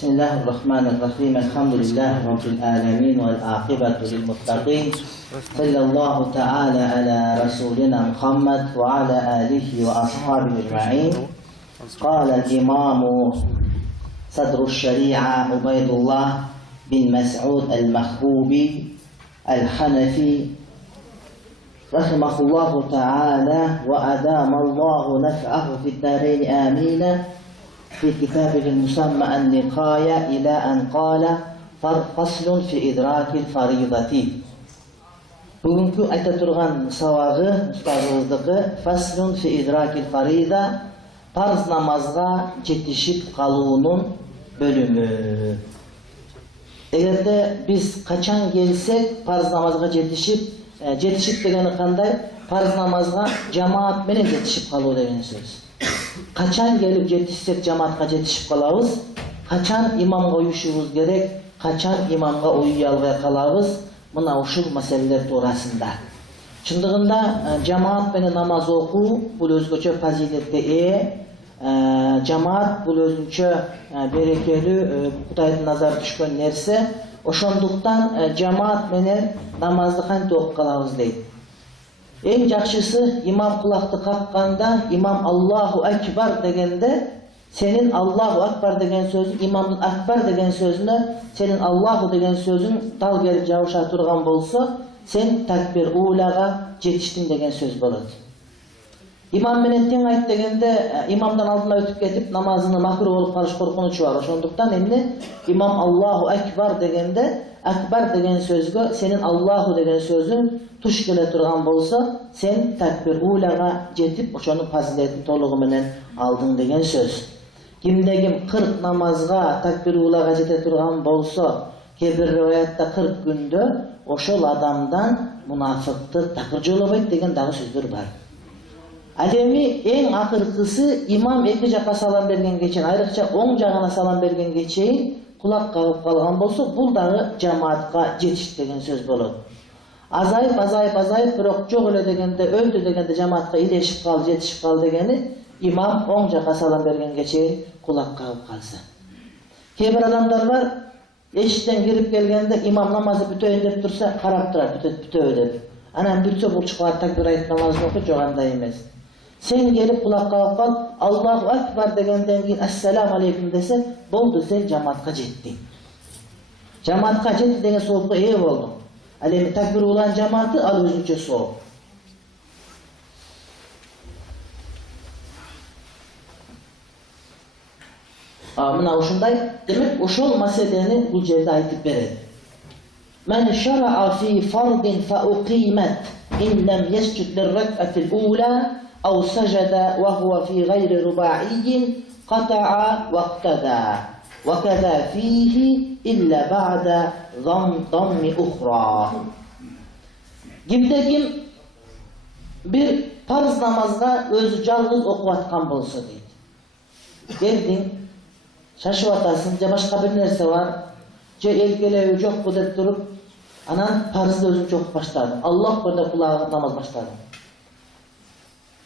Bismillahirrahmanirrahim. Elhamdülillahi Rabbil alemin vel âkibatu lil muttaqin. Sallallahu teala ala Resulina Muhammed ve ala alihi ve ashabihi ecma'in. Kâlel imâmu sadru'ş-şerî'a Ubeydullah bin Mes'ud el-Mahbubi el-Hanefi rahimahullahu teala ve adamallahu nef'ahu fid-dâreyn âmîn. في كتابه المسمى النقاية إلى أن قال فصل في إدراك الفريضة. Bugünkü ayta turgan sawağı, ustazlığı faslun fi idrakil farida, farz namazga yetişip kaluunun bölümü. Egerde biz kaçan gelsek farz namazga yetişip degeni kanday? Farz namazga cemaat menen yetişip kaluu degen söz. Kaçan gelip yetişsek cemaatga yetişip kalabız, kaçan imamga uyuşubuz gerek, kaçan imamga uyuy albay kalabız, mına uşul meseleler to'g'risida. Çındığında cemaat menen namaz oku bul özgöçe faziletli cemaat bul özünçe berekeli Kudayдын nazarı düşkön nerse, oşonduktan cemaat menen namazды kanti okup kalabız deydi. En жақшысы imam kulaktı kakkanda imam Allahu Ekber degende senin Allahu Ekber degen sözün imamın Ekber degen sözüne senin Allahu degen sözün dal gelip javuşa turgan bolsa sen takbir ulaga jetiştin degen söz болады. İmam menen teң ayt degende imamdan aldına ötüp ketip namazını makruh olup kalış korkunучу бар. Ошондуктан эмне imam Allahu Ekber degende Ekber degen sözgө senin Allahu degen sözün tuş kele turgan bolsa sen takbir ulaga jetip oşonun faziletini toluğu menen aldın degen söz. Kimdegim 40 namazga takbir ulaga jete turgan bolsa kebir rivayatta 40 günde oşol adamdan munafıktır takır jolobayt degen dagы сөздөр бар. Ademi en akırkısı imam iki jaka salam bergen geçen, ayrıca oң jagına salam bergen geçeyin kulak kağıp kalgan bolsa, bul dagı cemaatga yetiş degen söz bolot. Azayıp, bирок jok ele degende, öldü degende cemaatga ileşip kal, yetişip kal degeni, imam oң jaka salam bergen geçeyin kulak kağıp kalsa. Kebir adamlar var, eşikten girip gelgende imam namazı bütöyin dep tursa, karap turar, bütöy dep. Anan bütse bul çıkar takbir ayet namazını oku, jok андай emez. Sen gelip kulak kağıp kal, Allahu Ekber degenden keyin Assalamu aleykum dese, boldu sen cemaatga jettin. Cemaatga jetti degen soopka ee boldun. Al endi takbir ulan cemaatı al özünçe soop. Mına uşunday, demek ошол маселени бул жерде айтып берет. Men şara'a fi fardin fa uqimat in lam yasjud lir-rak'atil ula أو سجد وهو في غير رباعي قطع واقتدى وكذا فيه إلا بعد ضم أخرى. Kimde bir farz namazda özü жалгыз okup atkan bolsa deydi. Geldin, şaşıp atasın, je başka bir nerse var, je elgelevi jok bu dep turup, anan farzda özünçe okup başladın. Allah koyda kulağa namaz başladın.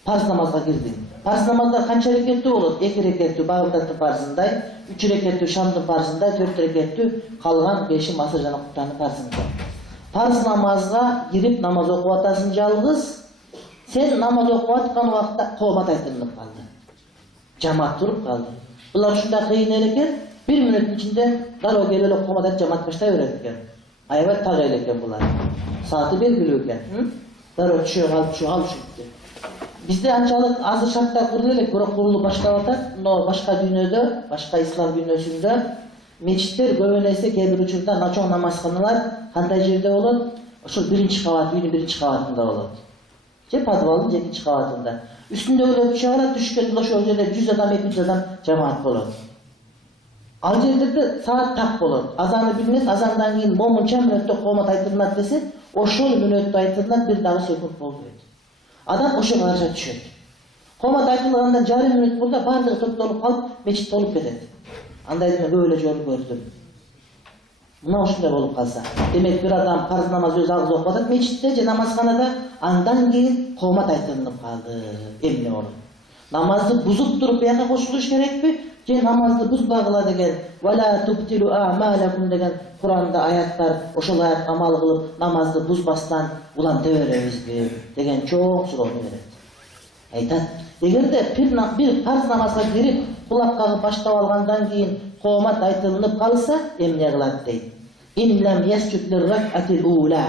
Farz namazga girdin. Farz namazda kança reketli olur? 2 reketli Bağdat'ın farzınday, 3 reketli Şam'ın farzınday, 4 reketli kalgan 5'i Masır Janı Kuttan'ın farzınday. Farz namazga girip namaz okup atasın жалгыз, sen namaz okup atkan vaqtda qomat aytılып kaldı. Cemaat durup kaldı. Bular şunda kıyın eleken, 1 minut içinde daroo gelip qomat ayt cemaat başlay berediken. Aybat tag eleken bular. Saati belgiliyken. Daroo çüye kalp Bizde ançalık azır şartlar kuruluyla kurulu başka atar, başka dünyada, başka İslam dünyasında meçitler göbönese kebir uçurda naçoğ namaz kılınar, kanday jerde olur, oşul birinci kavat, birinci kavatında olur. Padvalın 7. kavatında. Üstünde öyle bir çağıra düşken dolaşıyor жерде 100 adam, 200 adam cemaat olur. Al jerde saat tak olur. Azanı bilmez, azandan keyin momunça minutda qomat aytılmat dese, oşol minutda aytılmat bir dagы sekund boldu. Adam oşo karşıya düşüyor. Qomat aytılgandan jarım minut burada bardығы toplolup kalıp meçit tolup ketedi. Андай demek öyle jol gördüm. Mına uşunday bolup kalsa. Demek bir adam farz namaz öz ağız okup atat meçitte je namazxanada andan keyin qomat aytılып kaldı. Emne olur. Namazды buzub turup buyaka koşuluş gerekmi? Ki namazdı buzbagıla degen وَلَا تُبْتِلُوا أَعْمَالَكُمْ degen Kur'an'da ayatlar, oşol ayat amal kılıp namazdı buzbastan ulan teveremiz degen çok suroğunu veredi. Aytat, egerde bir farz namazga girip kulak kağıp başlap algandan keyin qomat aytılınıp kalsa emne kılat deydi. İn lem yescud lir-rak'atil ula.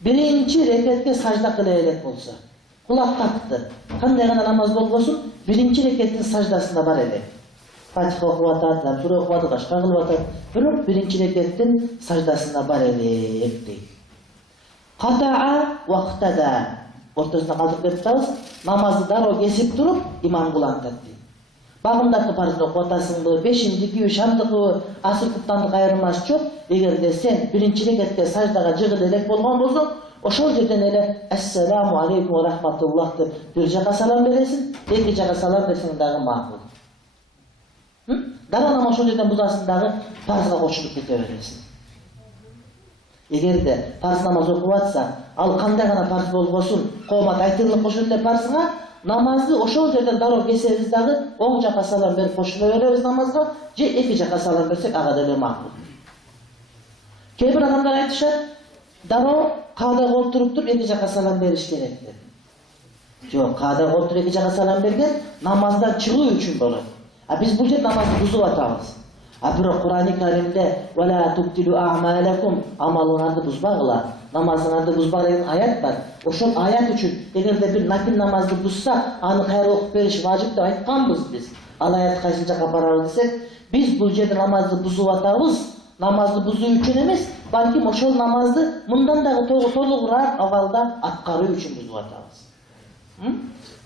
Birinci rekatke sajda kılayelek bolsa, kulak taktı. Kanday gana namaz bolgosun, birinci rekatın sajdasında bar ele. Fatiha okup atat, sure okup atat, başka kılıp atat. Birinci rekatın sajdasında bar ele deydi. Qata'a vaqtada. Ortasına kaldık ettiğimiz namazı daro kesip durup imam kılantat deydi. Bağımdaki farzını okup atasındı, beşimdiki, şamdiki, asır kuttandık ayırmaz çok. Eğer de sen birinci rekatke sajdaga jığıl elek bolgan bolsun, oşol жерден ele Esselamu aleykum ve rahmatullah dep bir jaka salam beresin, iki jaka salam bersin dagı makul. Dara namaz oşol жерден buzasındağı farzga koşulup kete beresin. Eğer de farz namaz okup atsa, al kanday gana farz bolgosun, qomat aytылып koşul деп farzga, namazı oşol жерден daro keseriz dagı, oң jaka salam berip koşula bereriz namazga, je iki jaka salam bersek aga dele makul. Kebir adamlar aytışat, daro qada olturup turup iki jaka salam beriş gerek dedi. Yok, qada olturup iki jaka salam bergen namazdan çıgуу üçün bolot. Biz bu yer namazı buzup atабыз. Bирок Kur'an-ı Kerim'de وَلَا تُبْتِلُوا أَعْمَالَكُمْ amalыңарды buzbagıla, namazыңарды buzbagıla деген ayat var. Oşol ayat üçün eğer de bir nafil namazды buzsa, anı kayra okup beriş vacip dep aytkanбыз biz. Al ayat kayсы jaka barabыз desek, biz bu жерде namazды buzup atабыз. Namazды buzуу üçün emes, balkim oşol namazdı mından dagı толугураак абалda аткаруу üçün buzуп atабыз.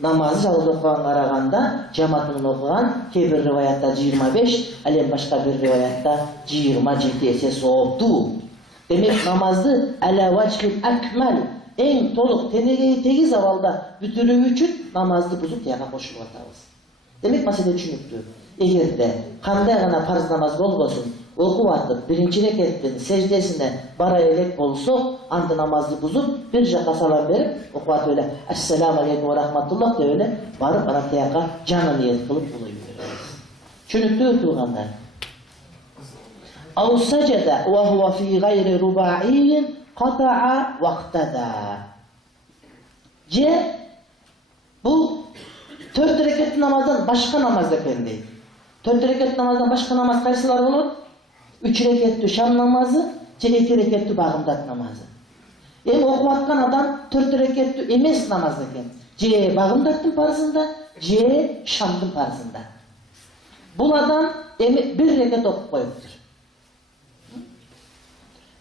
Namazı жалгыз окуганга караганда, жамаат менен окуган кээ-бир риваятта 25, ал эми башка бир риваятта 27 эсе сооптуу. Демек намазды аля вачхил акмал, эң толук тенегеyi тегиз абалда бүтүрүү үчүн намазды бузуп тияка кошулуп атабыз. Демек маселе түшүнүктүү. Эгерде кандай гана фарз намаз болгосун, окуп атып биринчи рекеттин сеждесине бара элек болсо, анда намазды бузуп, бир жака салам берип, окуп атып эле Ассаламу алейкум ва рахматуллах деп эле барып ана тияка жаңы ниет кылып улай беребиз. Түшүнүктүү туугандар. Ау сажада ва хува фи гайри рубаийин qata'a вaqtada. Je bu 4 rekat namazdan başka namaz ekan deydi. 4 rekat namazdan başka namaz qaysilar bolot? 3 rekatlı şam namazı, 2 rekatlı bağımdat namazı. Eğer okup atkan adam 4 rekatlı emes namaz ekan. Je bağımdattın farzında, je şamdın farzında. Bu adam bir rekat okup koyuptur.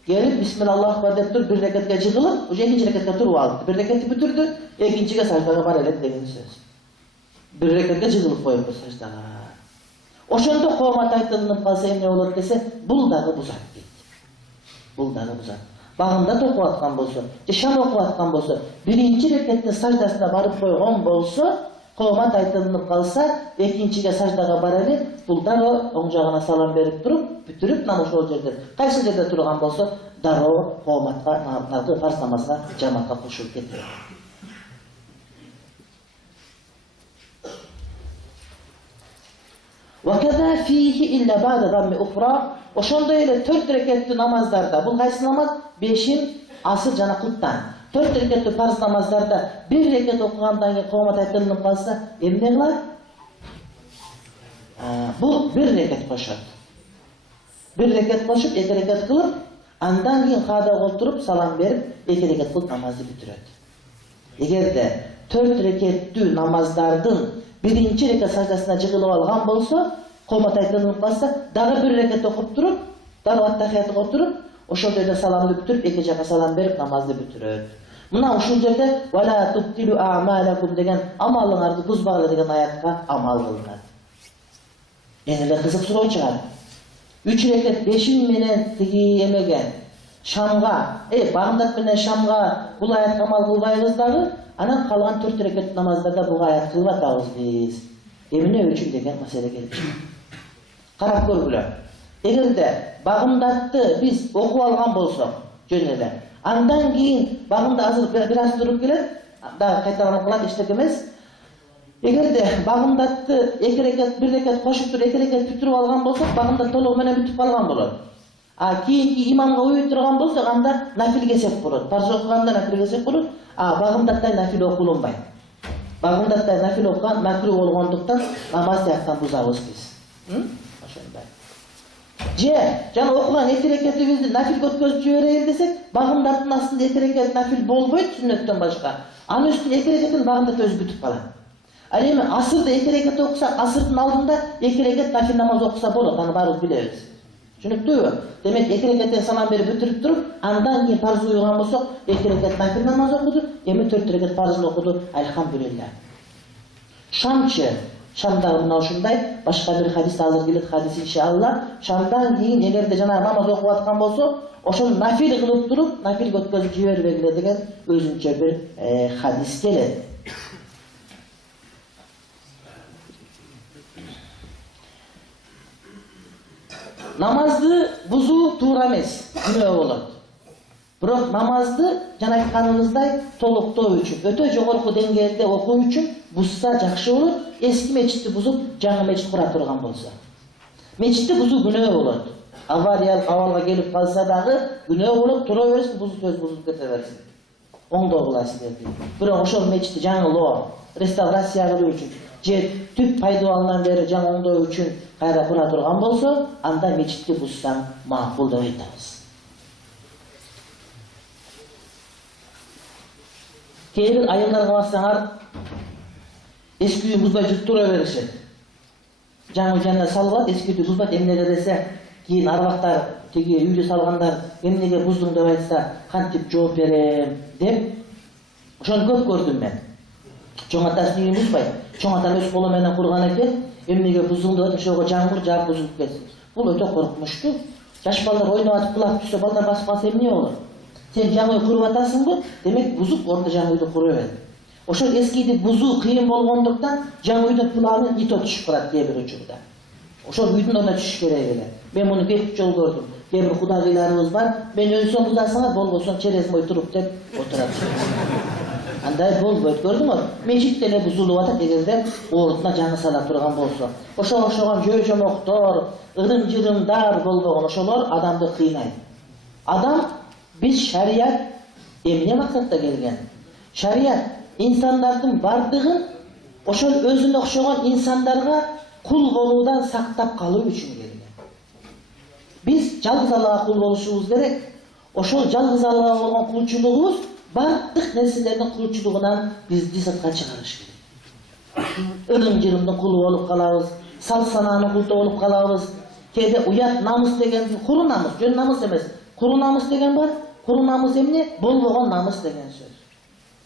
Gelip Bismillah dep tur bir rekatga jığılıp, o'sha ikinci rekatga turup aldı. Bir rekatni bitirdi, ikinciga sajdaga bar elek degan söz. Bir rekatga jığılıp koyuptur sajdaga. Oşonda qomat aytылынып kalsa emne bolot dese, bul dagı buzat deydi. Bul dagı buzat. Bağımda okup atkan bolsa, şam okup atkan bolsa, birinci rekatni sajdasına barıp koygan bolsa, qomat aytылынып kalsa, ikinciga sajdaga bar elek, bul dagı oң jagına salam berip turup, бүтүрүп намаз ошол жерде кайсы жерде турган болсо дароо кооматка наркы фарз намазга жамаатка кошулуп кетет. وكذا فيه إلا بعد ضم أخرى. Ошондой эле 4 рекаттуу намаздарда, бул кайсы намаз? 5-ин, асыр жана куттан. 4 рекаттуу фарз намаздарда 1 рекат окугандан кийин коомат айтылынып калса, эмне кылат? Бул 1 рекат кошот. 1 rekat koşup, 2 rekat kılıp, andan keyin qada olturup, salam berip, 2 rekat kılıp namazı bitiredi. Eğer de 4 rekatlı namazdardın birinci rekat sajdasına jığılıp algan bolsa, qomat aytılınып kalsa, dagı 1 rekat okup turup, dagı attahiyatı oturup, oşol жерде salamды bitirip, 2 jaka salam berip namazды bitiredi. Mına oşol жерде وَلَا تُبْتِلُوا أَعْمَالَكُمْ degen amalыңарды buzbagıla degen ayatка amal kılınat. Enele kızık suroo çıgar. 3 rekat 5'in menen tigi emegen şamga, bağımdat menen şamga bul ayat amal kılbayбыз dagı, anan kalgan 4 rekat namazlarda bu ayat kılıp atabız biz. Emine üçün degen mesele gelip çıkıyor. Karap görgüler. Eğer de bağımdatты biz okup algan bolsak, jönele. Andan keyin bağımda azır biraz durup gelir, daha kaytalanıp kalan iştek emes. Эгерде багымдатты 2 рекат 1 рекат кошуп туруп 2 рекат бүтүрүп алган болсок, багымдат толугу менен бүтүп калган болот. А кийинки имамга уюй турган болсок, анда нафилге сеп болот. Парз окуганда нафилге сеп болот, а багымдаттай нафил окулунбайт. Багымдаттай нафил окуган макруh болгондуктан намаз тияктан бузабыз биз. Ошондой. Жана окуган 2 рекатыбызды нафилге өткөзүп жиберейин десек, багымдаттын астында 2 рекат нафил болбойт сүннөттөн башка. Анын үстүнө 2 рекатын багымдат өзү бүтүп калат. Ал эми асырда 2 рекат окуса, асырдын алдында 2 рекат нафил намаз окуса болот, аны баарыбыз билебиз. Түшүнүктүүбү? Демек 2 рекаттан салам берип бүтүрүп туруп, андан кийин парз уйган болсок, 2 рекат нафил намаз окуду, эми 4 рекат парзын окуду, альхамдулилля. Шамчы, шамдагы мына ушундай, башка бир хадис азыр келет, хадис иншалла. Шамдан кийин эгерде жана намаз окуп аткан болсо, ошону нафил кылып туруп, нафилге өткөзүп жибербегиле деген өзүнчө бир хадис келет. Namazды бузуу туура эмес, күнөө болот. Бирок намазды жана айтканыбыздай толуктоо үчүн, өтө жогорку деңгээлде окуу үчүн бузса жакшы болот. Эски мечитти бузуп, жаңы мечит кура турган болсо. Мечитти бузуу күнөө болот. Авариялык абалга келип калса дагы күнөө болот, тура берсин, бузуп кете берсин. Оңдоо кыласың деди. Бирок ошол мечитти жаңылоо, реставрация кылуу үчүн, же түп пайдалангандан бери жаңы оңдоо үчүн кайра кура турган болсо, анда мечитти бузсаң макул деп айтабыз. Кээ бир айылдарга барсаңар, эски үйүн бузбай жүрүп тура беришет. Жаңы жанына салып, эски үйдү бузбайт, эмнеге десе, кийин арбактар тиги үйдү салгандар эмнеге буздуң деп айтса, кантип жооп берем деп, ошону көп көрдүм мен. Чоң атасын үйүн бузбайт. Чоң ата өз колу менен курган экен, эмнеге буздуң деп ошого жамгыр жаап бузулуп кетти. Бул өтө коркунучтуу. Жаш балдар ойноп атып кулап түшсө, балдар басып калса эмне болот? Сен жаңы үй куруп атасыңбы? Демек бузуп, ордо жаңы үйдү куруп бер. Ошол эски үйдү бузуу кыйын болгондуктан жаңы үйдүн планы ито түшүп калат кээ бир учурда. Ошол үйдүн ордуна түшүш керек эле. Мен муну көп жол көрдүм. Кээ бир кудагыйларыбыз бар, мен өлсөм бузасыңар, болбосо через мой труп деп отурат. Андай болбойт, көрдүңөр? Мечит деле бузулуп атат эгерде ордуна жаңы сала турган болсо. Ошогон жөө-жомоктор, ырым-жырымдар болбогон, ошолор адамды кыйнайт. Адам биз шарият эмне максатта келген? Шарият инсандардын бардыгын ошол өзүнө окшогон инсандарга кул болуудан сактап калуу үчүн келген. Биз жалгыз Аллага кул болушубуз керек. Ошол жалгыз Аллага болгон кулчулугубуз бардык нерселердин кулчулугунан бизди сыртка чыгарыш керек. Ырым-жырымдын кулу болуп калабыз, салт-санаанын кулу болуп калабыз. Кээде уят намыс деген, куру намыс, жөн намыс эмес. Куру намыс деген бар. Куру намыс эмне? Болбогон намыс деген сөз.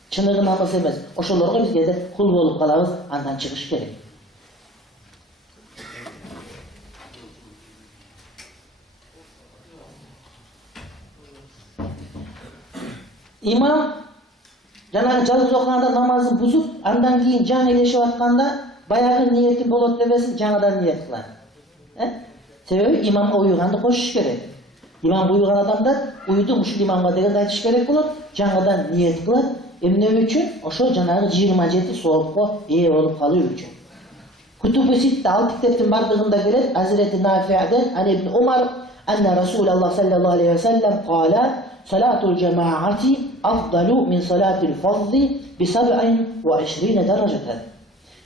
Чыныгы намыс эмес. Ошолорго биз кээде кул болуп калабыз, андан чыгыш керек. Имам жанагы жалгыз окуганда намазын бузуп, андан кийин жаңы элешип атканда баягы ниети болот дебесин, жаңыдан ниет кылат. Себеби имамга уйганды кошуш керек. Имам уйган адамдар уйду ушул имамга деген айтыш керек болот, жаңыдан ниет кылат. Эмне үчүн? Ошол жанагы 27 соопко ээ болуп калуу үчүн. Кутубу ситте 6 китептин бардыгында келет. Hazreti Nafi'den Ani ibn Umar anna Rasulullah sallallahu aleyhi ve sellem qala salatul cemaati afdalu min salatil fadli bi 27 dereceten.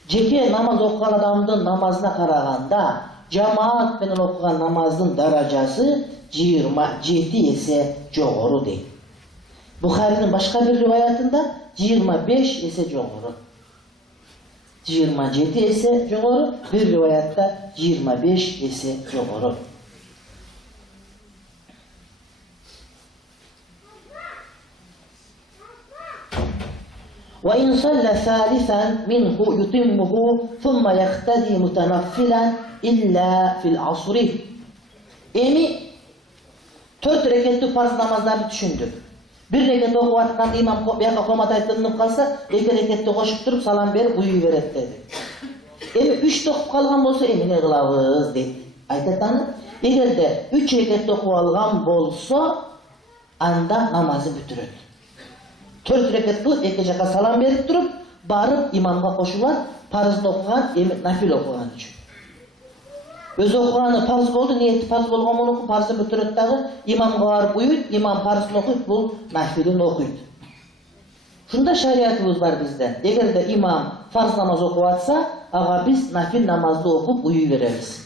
Jeke namaz okugan adamdын namazına karaganda jamaat менен okugan namazdын darajасы 27 есе жогору дейт. Bukhari'nin başka bir rivayetinde 25 ise jogorу. 27 ise jogorу, bir rivayette 25 ise jogorу. وإن صلى ثالثا منه يتمه ثم يقتدي متنفلا إلا في العصر. Emi 4 reketli farz namazları düşündük. Bir reket okup atkanda imam buyaka komat aytınıp kalsa, 2 reketli koşup durup salam berip uyuy beret dedi. Emi 3 okup kalgan bolsa emine kılavuz dedi. Aytatanı, eğer de 3 reketli okup algan bolsa, anda namazı bütürür. 4 reket kılıp 2 jaka salam berip durup, барып имамга кошулат, парызды окуган, эми нафил окуган үчүн. Өз окуганы парыз болду, ниети парыз болгон окуп, парызды бүтүрөт дагы, имамга барып уйуйт, имам парызын окуйт, бул нафилин окуйт. Ушундай шариятыбыз бар бизде. Эгерде имам фарз намаз окуп атса, ага биз нафил намазды окуп уюй беребиз.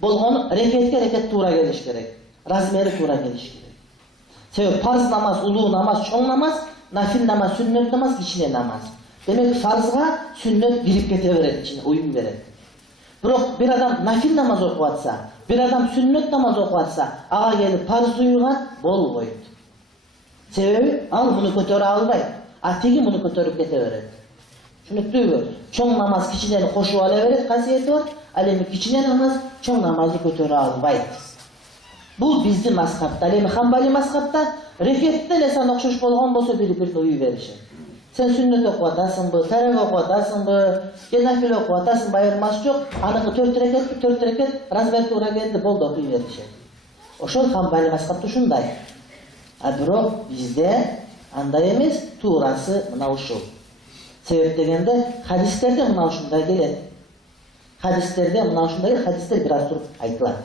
Болгону рекетке рекет туура келиш керек. Размери туура келиш керек. Себеби парз намаз, улуу намаз, чоң намаз, нафил намаз, сүннөт намаз, кичине намаз. Демек фарзга сүннөт кирип кете берет, ичине уюй берет. Бирок бир адам нафил намаз окуп атса, бир адам сүннөт намаз окуп атса, ага келип парзды уюган болбойт. Себеби ал муну көтөрө албайт, а тиги муну көтөрүп кете берет. Түшүнүктүүбү? Чоң намаз кичинени кошуп ала берет, касиети бар. Ал эми кичине намаз чоң намазды көтөрө албайт. Бул биздин мазхабта, ал эми Хамбали мазхабта рекетте эле сан окшош болгон болсо бири-бирине уюй беришет. Сен сүннөт окуп атасыңбы, тарак окуп атасыңбы, же нафил окуп атасыңбы, айырмасы жок. Аныкы 4 рекет, размер туура келди, болду окуй беришет. Ошол Хамбали мазхабта ушундай. А бирок бизде андай эмес, туурасы мына ушул. Себеп дегенде хадистерде мына ушундай келет. Хадистерде мына ушундай, хадистер бир аз туруп айтылат.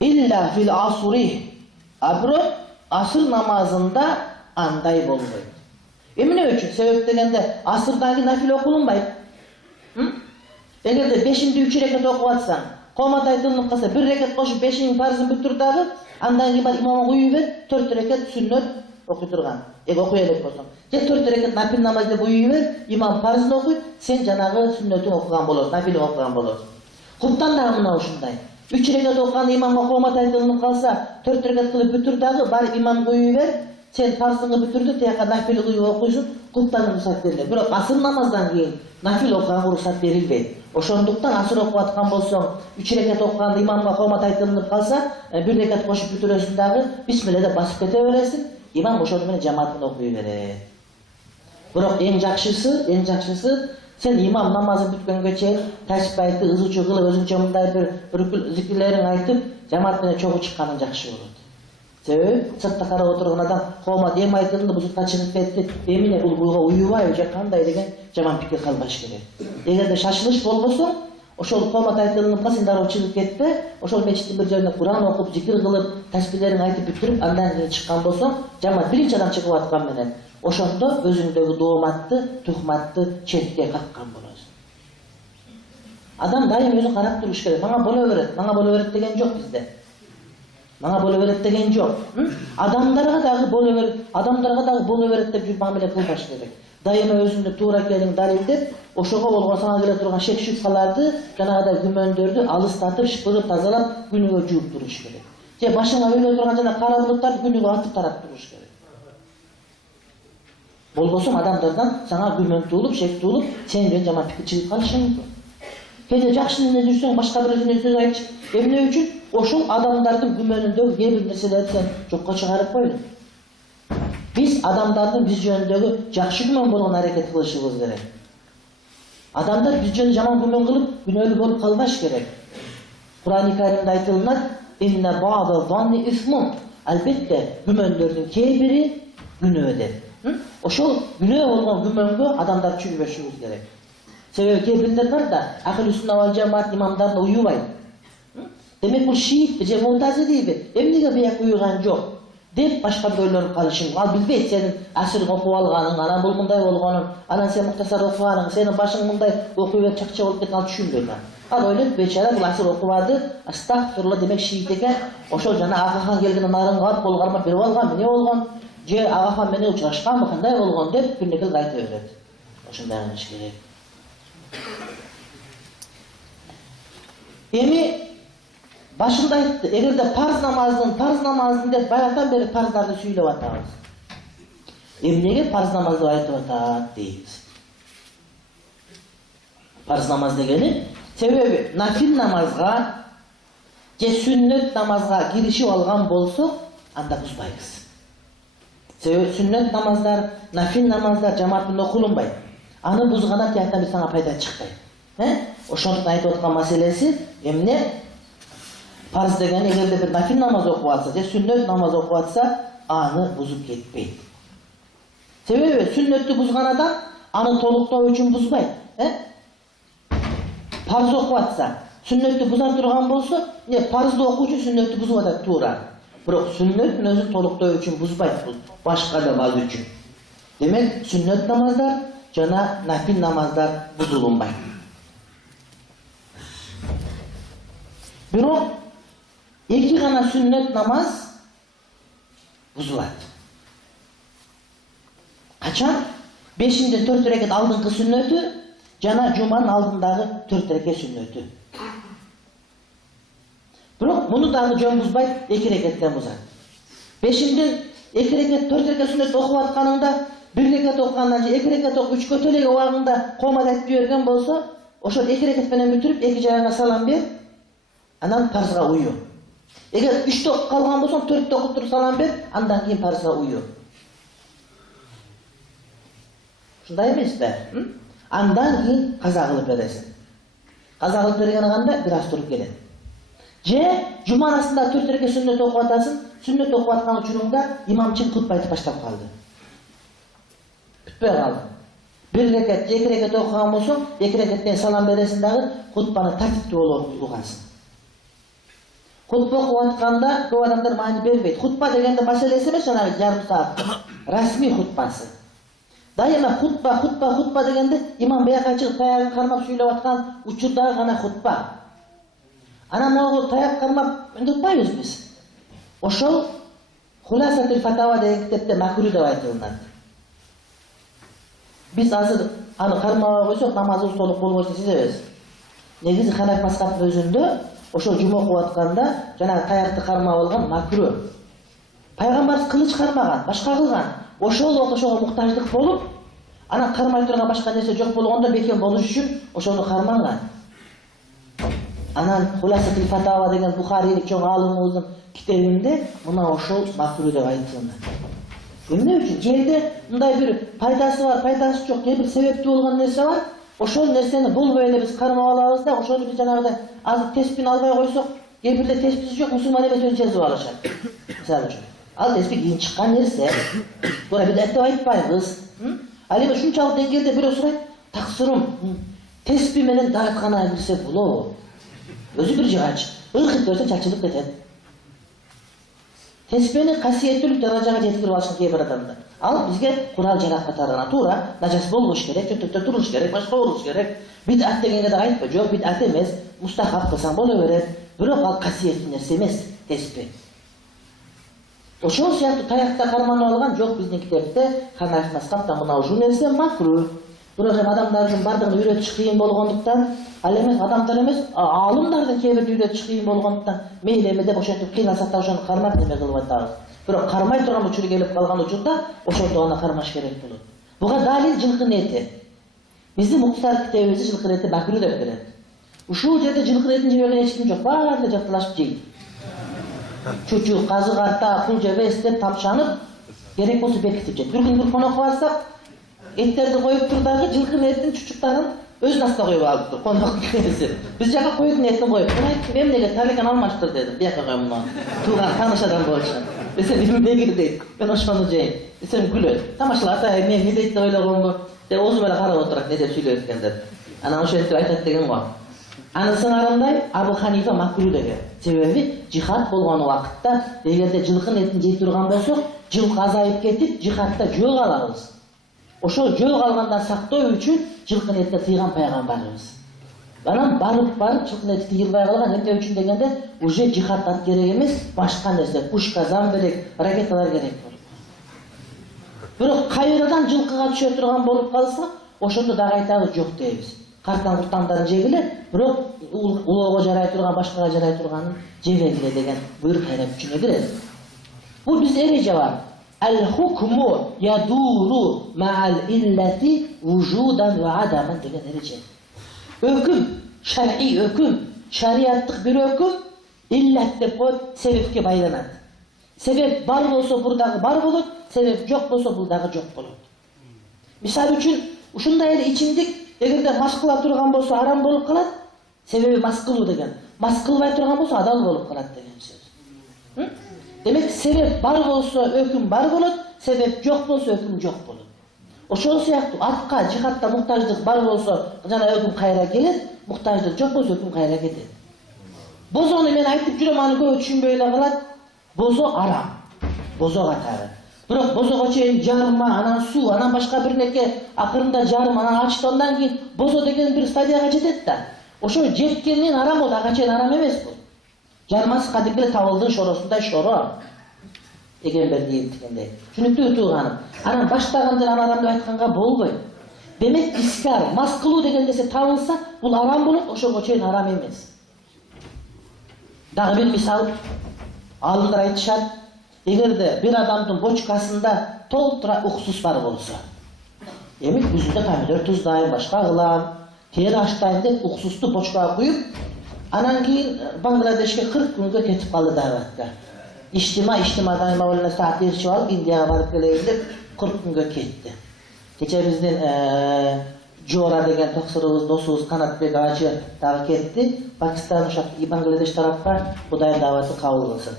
Илля фил асури. А бирок асыр намазында андай болбойт. Эмне үчүн? Себеп дегенде асырдан нафил окулунбайт. Эгерде 5-ти 3 рекет окуп атсаң, комат айтылып калса 1 рекет кошуп 5-тин парызын бүтүр дагы, андан кийин барып имамга уюй бер, 4 рекет сүннөт окуй турган. Окуй элек болсоң. Же 4 рекет нафил намаз деп уюй бер, имам парызын окуйт, сен жанагы сүннөтүн окуган болосуң, нафилин окуган болосуң. Куптан дагы мына ушундай. 3 рекет окуганда имамга комат айтылып калса, 4 рекет кылып бүтүр дагы, бар имамга уюй бер, сен парызыңды бүтүрдү, тияка нафил уюп окуйсуң, куптан уруксат берилет. Бирок асыр намаздан кийин нафил окуганга уруксат берилбейт. Ошондуктан асыр окуп аткан болсоң, 3 рекет окуганда имамга комат айтылып калса, 1 рекет кошуп бүтүрөсүң дагы, бисмилла деп басып кете бересиң, имам ошону менен жамаатын окуй берет. Бирок эң жакшысы сен имам намазын бүткөнгө чейин тасбих айтып, ызычуу кылып, өзүңчө мындай бир зикирлерин айтып, жамаат менен чогуу чыкканың жакшы болот. Себеби сыртта карап отурган адам комат эми айтылды, бул сыртка чыгып кетти, эмне бул буга уюбайбы же кандай деген жаман пикир калбаш керек. Эгерде шашылыш болбосо, ошол комат айтылып калса, сен дароо чыгып кетпе, ошол мечиттин бир жеринде Куран окуп, зикир кылып, тасбихлерин айтып бүтүрүп, андан кийин чыккан болсоң, жамаат биринчи адам чыгып аткан менен ошондо өзүңдөгү дооматты, тухматты четке каккан болосуң. Адам дайым өзү карап туруш керек. Мага боло берет деген жок бизде. Мага боло берет деген жок. Адамдарга дагы боло берет деп жүрүп мамиле кылбаш керек. Дайыма өзүңдү туура келиң далилдеп, ошого болгон сага келе турган шек шүбһаларды, жанагыдай күмөндөрдү алыстатып, шыпырып, тазалап, күнүгө жууп туруш керек. Же башыңа өйлө турган жана кара булуттарды күнүгө атып тарап туруш керек. Болбосо адамдардан сага күмөн туулуп, шек туулуп, сен менен жаман пикир чыгып калышы мүмкүн. Кээде жакшы эмне жүрсөң, башка бирөөнүн сөз айтчы. Эмне үчүн? Ошол адамдардын күмөнүндөгү кээ бир нерселерди сен жокко чыгарып койдуң. Биз адамдардын биз жөнүндөгү жакшы күмөн болгон аракет кылышыбыз керек. Адамдар биз жөнүндө жаман күмөн кылып, күнөөлүү болуп калбаш керек. Кур'ан-ы Каримде айтылат: "Инна бa'да zanni ismun." Албетте, күмөндөрдүн кээ бири күнөө деп. Ошол күнөө болгон күмөнгө адамдар чүгбөшүбүз керек. Себеби кээ бирлер бар да, ахли сүнна вал жамаат имамдарын уюбайт. Демек бул шиитпи же мутазилиби? Эмнеге бияк уюган жок деп башка бирөөлөр калышы мүмкүн. Ал билбейт сенин асыр окуп алганың, анан бул мындай болгонун, анан сен муктасар окуганың, сенин башың мындай окуй берип чакча болуп кеткен, ал түшүнбөйт. Ал ойлойт, бечара бул асыр окубады, астагфирулла демек шиит экен, ошол жана Агахан келгенде нарынга болгарма берип алган, эмне болгон? Же Агахан менен учурашканбы, кандай болгон деп күнөкөл айта берет. Ошондой кылыш керек. Эми башында айтты, эгерде парз намаздын деп баягыдан бери парздарды сүйлөп атабыз. Эмнеге парз намазды айтып атат дейбиз. Парз намаз дегени себеби нафил намазга же сүннөт намазга киришип алган болсок, анда бузбайбыз. Себеби сүннөт намаздар, нафил намаздар жамаат менен окулунбайт. Аны бузгандан тияктан биз сага пайда чыкпайт. Ошондуктан айтып аткан маселеси эмне? Парз деген эгерде бир нафил намаз окуп атса, же сүннөт намаз окуп атса, аны бузуп кетпейт. Себеби сүннөттү бузган адам аны толуктоо үчүн бузбайт. Парз окуп атса, сүннөттү буза турган болсо, парзды окуучу сүннөттү бузуп атат туура. Бирок сүннөт өзүн толуктоо үчүн бузбайт, башка намаз үчүн. Демек, сүннөт намаздар жана нафил намаздар бузулунбайт. Бирок эки гана сүннөт намаз бузулат. Качан? 5-ден 4 рекет алдыңкы сүннөтү жана жуманын алдындагы 4 рекет сүннөтү. Бирок муну дагы жөн бузбайт, 2 рекеттен бузат. 5-ден 2 рекет 4 рекет сүннөт окуп атканыңда 1 рекет окугандан же 2 рекет окуп 3 көтөлөк убагында комат айтып жиберген болсо, ошол 2 рекет менен бүтүрүп 2 жагына салам бер, анан парзга уюу. Эгер 3 окуп калган болсоң 4 окуп туруп салам бер, андан кийин парзга уюу. Ушундай эмеспи? Андан кийин каза кылып бересиң. Каза кылып бергени кандай? Бир аз туруп келет. Же жуманасында 4 рекет сүннөт окуп атасың, сүннөт окуп аткан учуруңда имамчы хутба айтып баштап калды. Бүтпөй калды. 1 рекет, 2 рекет окуган болсоң, 2 рекеттен салам бересиң дагы хутбаны тартиптүү болуп угасың. Хутба окуп атканда көп адамдар маани бербейт. Хутба дегенде маселеси эмес, жанагы жарым саат расмий хутбасы. Дайыма хутба дегенде имам бияка чыгып таягын кармап сүйлөп аткан учурдагы гана хутба. Анан могу таяк кармап үндөтпайбыз биз. Ошол Хуласатул Фатава деген китепте макру деп айтылат. Биз азыр аны кармабай койсок намазыбыз толук болбойт сезебиз. Негизи Ханафи мазхабынын өзүндө ошол жума окуп атканда жанагы таякты кармап алган макру. Пайгамбар кылыч кармаган, башка кылган. Ошол ошого муктаждык болуп, анан кармай турган башка нерсе жок болгондо бекем болуш үчүн ошону карманган. Анан Хуласатул Фатава деген Бухарилик чоң аалымыбыздын китебинде мына ошол макру деп айтылат. Эмне үчүн? Жерде мындай бир пайдасы бар, пайдасы жок, же бир себептүү болгон нерсе бар. Ошол нерсени болбой эле биз кармап алабыз да, ошону биз жанагыдай азыр теспин албай койсок, кээ-бирде тесписи жок мусулман эмес өзү жазып алышат. Мисалы үчүн. Ал теспи кийин чыккан нерсе. Буга биз деп айтпайбыз. Ал эми ушунчалык деңгээлде бирөө сурайт, таксырым, теспи менен дааткана билсек болобу? Өзү бир жаач, ыркып көрсө чачылып кетет. Теспени касиеттүүлүк даражага жеткирип алышкан кээ бир адамдар. Ал бизге курал жарак катарына туура, нажас болбош керек, чөтөктө туруш керек, башка болуш керек. Бидат дегенге да айтпа, жок бидат эмес, мустахаб кылсаң боло берет. Бирок ал касиеттүү нерсе эмес, теспи. Ошол сыяктуу таякта карманып алган жок биздин китепте, Ханафи мазхабта мына ушул нерсе макру. Бирок адамдардын бардыгын үйрөтүш кыйын болгондуктан, ал эмес адамдар эмес, аалымдардын кээ бир үйрөтүш кыйын болгондуктан, мейли эме деп ошентип кыйналсак да ошону кармап неме кылып атабыз. Бирок кармай турган учуру келип калган учурда ошондо аны кармаш керек болот. Буга далил жылкынын эти. Биздин муктар китебибизде жылкынын эти макру деп берет. Ушул жерде жылкынын этин жебеген эч ким жок, баары эле жактылашып жейт. Чучу, казы карта, кул жебес деп тамшанып, керек болсо бекитип жейт. Бир күн бир конок барсак, эттерди коюп тур дагы жылкынын этин чучуктарын өзүнүн астына коюп алып тур, коноктун нерси. Биз жака койдун этин коюп, мен айттым, эмнеге таликан алмаштыр дедим, бияка коймун. Тууган тааныш адам болчу. Десем, эмне дейт, мен ошону жейм. Десем, күлөт. Тамашалап, мен эмне дейт деп ойлогонбу? Деп оозу менен карап отурат, не деп сүйлөп экен деп. Анан ошентип айтат деген го. Анысың арымдай Абу Ханифа макру деген. Себеби жихад болгон убакытта эгерде жылкынын этин жей турган болсок, жылкы азайып кетип, жихадта жөө алабыз. Ошол жөө алгандан сактоо үчүн жылкынын этине тыйган пайгамбарыбыз. Анан барып жылкынын эти тыйылбай калган эмне үчүн дегенде, уже жихадат керек эмес, башка нерсе, пушка, замбелек, ракеталар керек болуп. Бирок кайрадан жылкыга түшө турган болуп калса, ошондо дагы айтабыз жок дейбиз. Картан куртандарын жегиле, бирок улоого жарай турган, башкага жарай турганын жебегиле деген буйрук кайра күчүнө кирет. Бул бизде эреже бар. Al-hukmu yaduru ma'al illati wujudan wa adaman деген эреже. Өкүм, шар'ий өкүм, шариаттык бир өкүм иллат деп коет, себепке байланат. Себеп бар болсо бул дагы бар болот, себеп жок болсо бул дагы жок болот. Мисалы үчүн, ушундай эле ичимдик эгерде мас кыла турган болсо арам болуп калат, себеби мас кылуу деген. Мас кылбай турган болсо адал болуп калат деген сөз. Демек, себеп бар болсо өкүм бар болот, себеп жок болсо өкүм жок болот. Ошол сыяктуу атка жихадта муктаждык бар болсо жана өкүм кайра келет, муктаждык жок болсо өкүм кайра кетет. Бозону мен айтып жүрөм, аны көп түшүнбөй эле калат. Бозо арам. Бозо катары. Бирок бозого чейин жарма, анан суу, анан башка бир неке, акырында жарым, анан ачты, андан кийин бозо деген бир стадияга жетет да. Ошо жеткенден арам болот, ага чейин арам эмес бул. Жармасы кадимки эле табылдын шоросундай шоро. Эгембер дегендей. Түшүнүктүү тууганым. Анан баштагандан арам деп айтканга болбойт. Демек искар, мас кылуу деген нерсе табылса, бул арам болот, ошого чейин арам эмес. Дагы бир мисал, алымдар айтышат, эгерде бир адамдын бочкасында толтура уксус бар болсо, эми күзүндө помидор туздайм, башка кылам, тери аштайм деп уксусту бочкага куюп, анан кийин Бангладешке 40 күнгө кетип калды даватка. Иштимадан мавлана саат ээрчип алып, Индияга барып келейин деп 40 күнгө кетти. Кече биздин Жора деген токсорубуз, досубуз Канатбек ажы дагы кетти. Пакистан ошо Бангладеш тарапка Кудай даватын кабыл кылсын.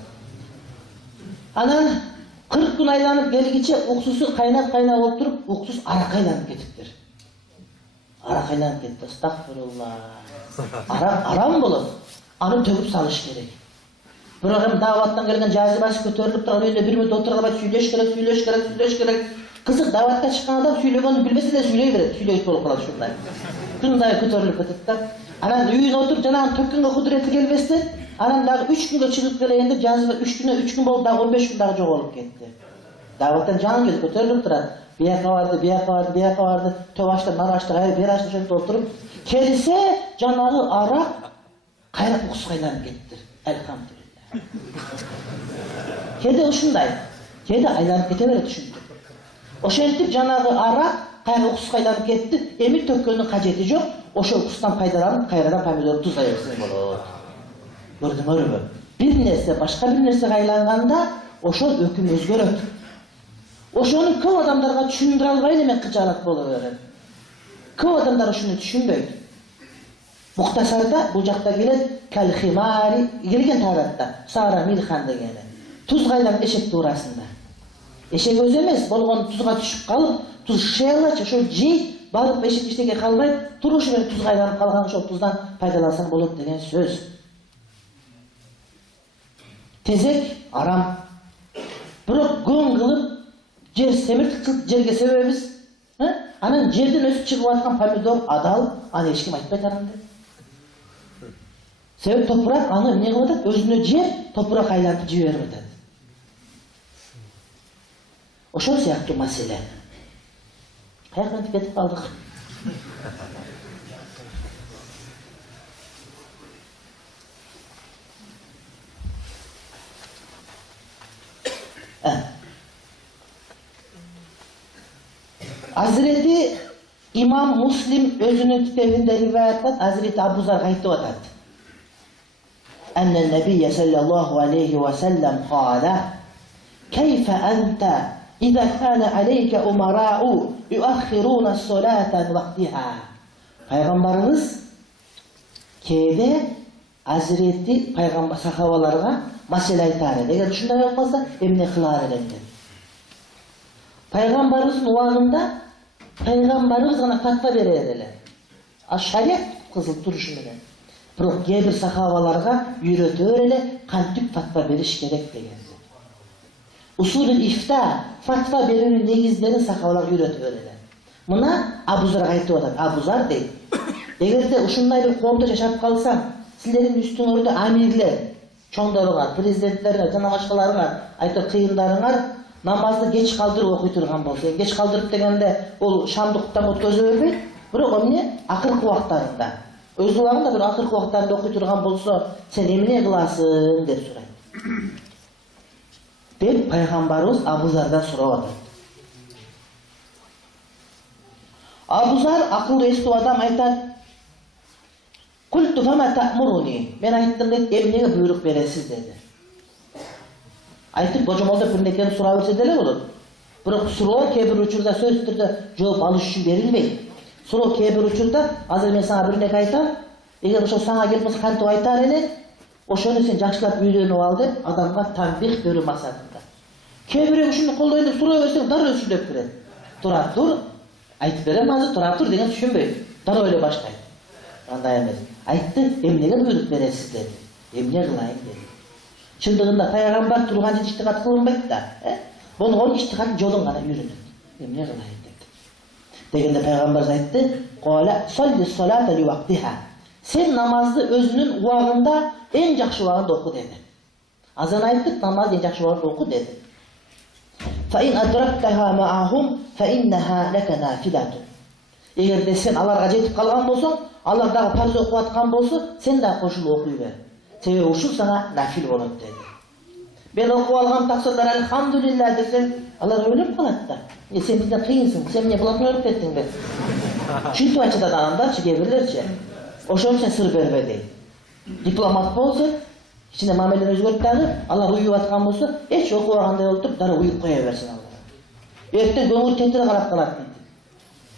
Анан 40 күн айланып келгиче уксусу кайнап отуруп, уксус аракка айланып кетиптир. Арак айланып кетти. Астагфирулла. Арам болот. Аны төгүп салыш керек. Бирок эми даваттан келген жазыбасы көтөрүлүп турган үйдө бир мүнөт отуруп албай сүйлөш керек. Кызык, даватка чыккан адам сүйлөгөнү билбесе да сүйлөй берет, сүйлөйт болуп калат ушундай. Күндай көтөрүлүп кетет да. Анан үйүнө отуруп жанагы төккөнгө кудурети келбестен, анан дагы 3 күнгө чыгып келейин деп жазып 3 күн болуп дагы 15 күн дагы жоголуп кетти. Даваттан жаңы келип көтөрүлүп турат. Бияка барды, төбаштан нарашты, бер ашты ошентип отуруп, келсе жанагы арак кайра уксусга айланып кеттир. Элхамдулилла. Кээде ушундай. Кээде айланып кете берет ушинтип. Ошентип жанагы арак кайра уксусга айланып кетти. Эми төккөндүн кажети жок. Ошол уксустан пайдаланып кайрадан помидор туздай берсең болот. Көрдүңөрбү? Бир нерсе башка бир нерсеге айланганда ошол өкүм өзгөрөт. Ошону көп адамдарга түшүндүрө албай эле мен кыжаалат боло берем. Көп адамдар ушуну түшүнбөйт. Муктасарда бул жакта келет калхимари келген таратта Сара Милхан дегени. Тузга айланып эшек туурасында. Эшек өзү эмес, болгон тузга түшүп калып, туз шеялачы, ошол жейт, барып эшек иштеге калбай, турушу менен тузга айланып калган, ошол туздан пайдалансаң болот деген сөз. Тезек арам. Бирок көң кылып жер семиртип кылып жерге себебиз, анан жерден өсүп чыгып аткан помидор адал, аны эч ким айтпайт арам деп. Себеп топурак аны эмне кылып атат? Өзүнө жеп, топурак айлантып жиберип атат. Ошол сыяктуу маселе. Каяктан кетип калдык? Hazreti İmam Muslim özünün kitabında rivayet kılat, Hazreti Abu Zar aytып атат. Ennen Nebiyye sallallahu aleyhi ve sellem kâle Keyfe ente İza kâne aleyke umarâ'u yuakhirûne s-solâten vaktiha. Peygamberimiz kede Hazreti Peygamber sahabalarga masele aytar edi. Eğer şunday olmazsa emne kılar edildi. Peygamberimizin uağında Peygamberimiz gana fatva verirdiler. Şariat kızıl duruşu bilen. Biroq kebir sahabalarga үйrөтөр эле kantip fatva beriş gerek degendi. Usulül ifta fatva berүүнүн негиздерин сахабалар үйрөтүп берди. Мына Абу Зар айтып атат. Абу Зар дейт. Эгерде ушундай бир коомдо жашап калсам, силердин үстүңөрдө амирлер, чоңдоруңар, президенттериңер жана башкаларыңар, айтыр кыйындарыңар намазды кеч калтырып окуй турган болсо, кеч калтырып дегенде ол шамдыктан өткөзө бербейт, бирок эмне акыркы убактарында, өз убагында бир акыркы убактарында окуй турган болсо, сен эмне кыласың деп сурайт. Деп Пайгамбарыбыз Абу Зардан сурап атат. Абу Зар акылды эстүү адам айтат: "Культу фама та'муруни?" Мен айттым дейт, эмнеге буйрук бересиз деди. Айтып божомолдо бир нерсени сурап берсе деле болот. Бирок суроо кээ бир учурда сөзсүз түрдө жооп алыш үчүн берилбейт. Суроо кээ бир учурда, азыр мен сага бир нерсе айтам, эгер ошо сага келбесе кантип айтар элек, ошону сен жакшылап үйлөнүп ал деп адамга тамбих берүү максатында. Кээ бирөө ушуну колдойт деп суроо берсең, дароо сүйлөп берет. Тур, Айтып берем азыр тура тур деген түшүнбөйт. Дароо эле баштайт. Андай эмес. Айтты, эмнеге буйрук бересиз деди. Эмне кылайын деди. Чындыгында пайгамбар турган жерде иштихат кылынбайт да. Болгон иштихат жолун гана үйрөнөт. Эмне кылайын деди. Дегенде пайгамбар айтты, "Кала салли салата ли вaqtiha." Sen namazды өзүнүн убагында эң жакшы убагында оку деди. Азан айттык, намаз эң жакшы убагында оку деди. Fa in adraktaha ma'ahum fa innaha laka nafilatun. Эгерде сен аларга жетип калган болсоң, алар дагы парз окуп аткан болсо, сен дагы кошулуп окуй бер. Себеби ушул сага нафил болот деди. Мен окуп алган таксырдар алхамдулилла десем, алар өлүп калат да. Сен бизден кыйынсың, сен эмне булатын өлүп кеттиң бе? Чүнтүп айтат адамдарчы, кээ-бирлерчи. Ошон сен сыр бербе дейт. Дипломат болсо, ичине мамелени өзгөртүп дагы, алар уюп аткан болсо, эч окубагандай болуп, дара уюп кое берсин алар. Эртең көңүл тетире карап калат дейт.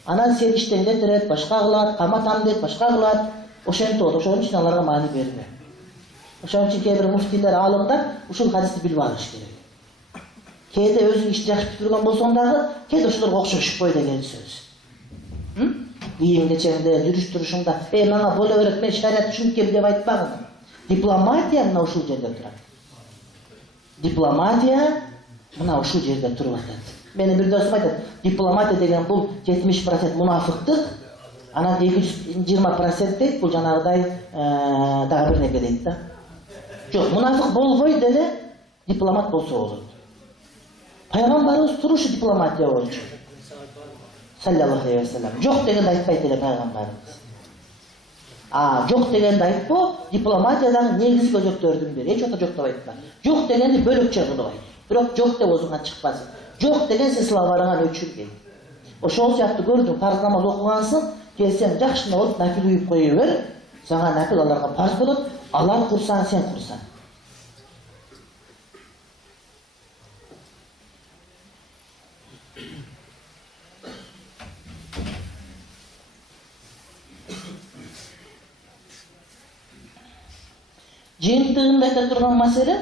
Анан сен иштен кетирет, башка кылат, каматам дейт, башка кылат. Ошентип болот, ошон үчүн аларга маани берме. Ошон үчүн кээ бир муфтилер, аалымдар ушул хадисти билип алыш керек. Кээде өзүң ишти жакшы бүтүргөн болсоң дагы, кээде ошолорго окшошуп кой деген сөз. Кийимде чегинде, жүрүш-турушуңда, мага боло берет, мен шариат түшүнүкем деп айтпагын. Дипломатия мына ушул жерде турат. Дипломатия мына ушул жерде туруп атат. Менин бир досум айтат, дипломатия деген бул 70% мунафыктык, анан 20% дейт, бул жанагыдай дагы бир неге дейт да. Жок, мунафык болбой деле дипломат болсо болот. Пайгамбарыбыз турушу дипломатия боюнча. Саллаллаху алейхи ва саллям. Жок дегенди айтпайт эле пайгамбарыбыз. Жок дегенди айтпоо дипломатиядагы негизги өзөктөрдүн бири. Эч жок деп айтпа. Жок дегенди бөлөкчө кылып айт. Бирок жок деп оозуңан чыкпасын. Жок деген сен сылабарыңан өчүр дейт. Ошол сыяктуу көрдүң, парз намаз окугансың, келсең жакшына болуп нафил уюп кое бер. Сага нафил аларга парз болот. Алар курсаң, сен курсаң. Жыйынтыгында айта турган маселе,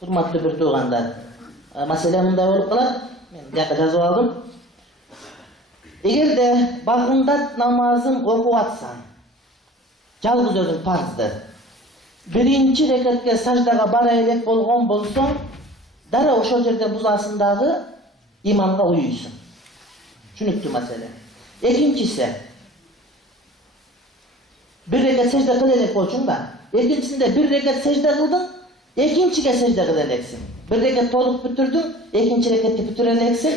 урматтуу бир туугандар, маселе мындай болуп калат. Мен жакка жазып алдым. Эгерде багымдат намазын окуп атсаң, жалгыз өзүң парзды, биринчи рекатка саждага бара элек болгон болсоң, дара ошол жерде бузасың дагы имамга уюйсуң. Түшүнүктүү маселе. Экинчиси, бир рекат сажда кыла элек болчуң да. Экинчисинде бир рекат сажда кылдың, экинчиге сажда кыла элексиң. Бир рекат толук бүтүрдүң, экинчи рекатты бүтүрө элексиң,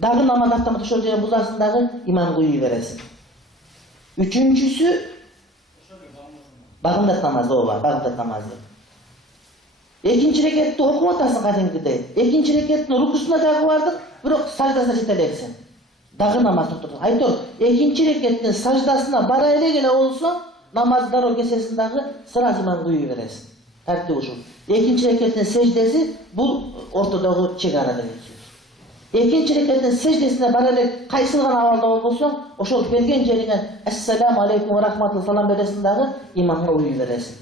дагы намаз автомат ошол жерге бузасың дагы имамга уюй бересиң. Үчүнчүсү багымдат намазы, багымдат намазы. Экинчи рекатты окуп атасың кадимкидей. Экинчи рекаттын рукусуна дагы бардың, бирок саждасына жете элексиң. Дагы намаз токтотуп. Айтор, экинчи рекаттын саждасына бара элек эле болсоң, намаз дароо кесесиң дагы сразу имамга уюй бересиң. Тартип ушул. Экинчи рекаттын сеждеси бул ортодогу чек ара деген сөз. Экинчи рекаттын сеждесине бара элек кайсылган абалда болбосоң, ошол берген жериңе ассаламу алейкум ва рахматуллах салам бересиң дагы имамга уюй бересиң.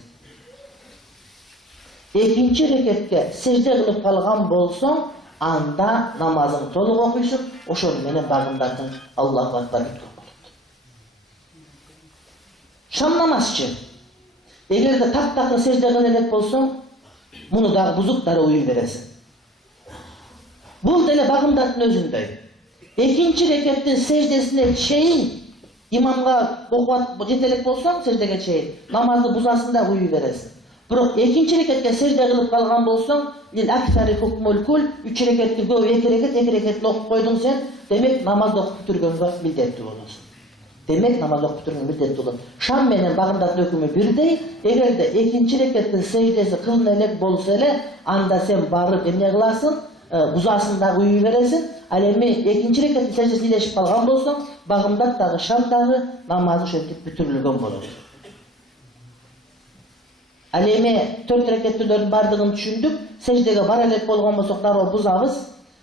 Экинчи рекатка сежде кылып калган болсоң, анда намазың толук окуйсуң, ошол менен багымдатың Аллаху акбар болот. Шам намазчы. Эгерде таптакыр сежде кыла элек болсоң, муну дагы бузуп дара уюй бересиң. Бул деле багымдаттын өзүндөй. Экинчи рекаттын сеждесине чейин имамга окуп жете элек болсоң, сеждеге чейин намазды бузасың да уюй бересиң. Бирок экинчи рекатка сежде кылып калган болсоң, лил аксари хукмул кул, 3 рекатты көп, 2 рекатты окуп койдуң сен, демек намазды окуп бүтүргөнгө милдеттүү болосуң. Демек намаз окуп бүтүргөнгө милдеттүү болот. Шам менен багымдаттын өкүмү бирдей. Эгерде экинчи рекаттын сеждеси кылына элек болсо эле, анда сен барып эмне кыласың? Бузасың дагы уюй бересиң. Ал эми экинчи рекаттын сеждеси илешип калган болсоң, багымдат дагы шам дагы намаз ошентип бүтүрүлгөн болот. Ал эми 4 рекаттылардын бардыгын түшүндүк. Сеждеге бара элек болгон болсок, дароо бузабыз.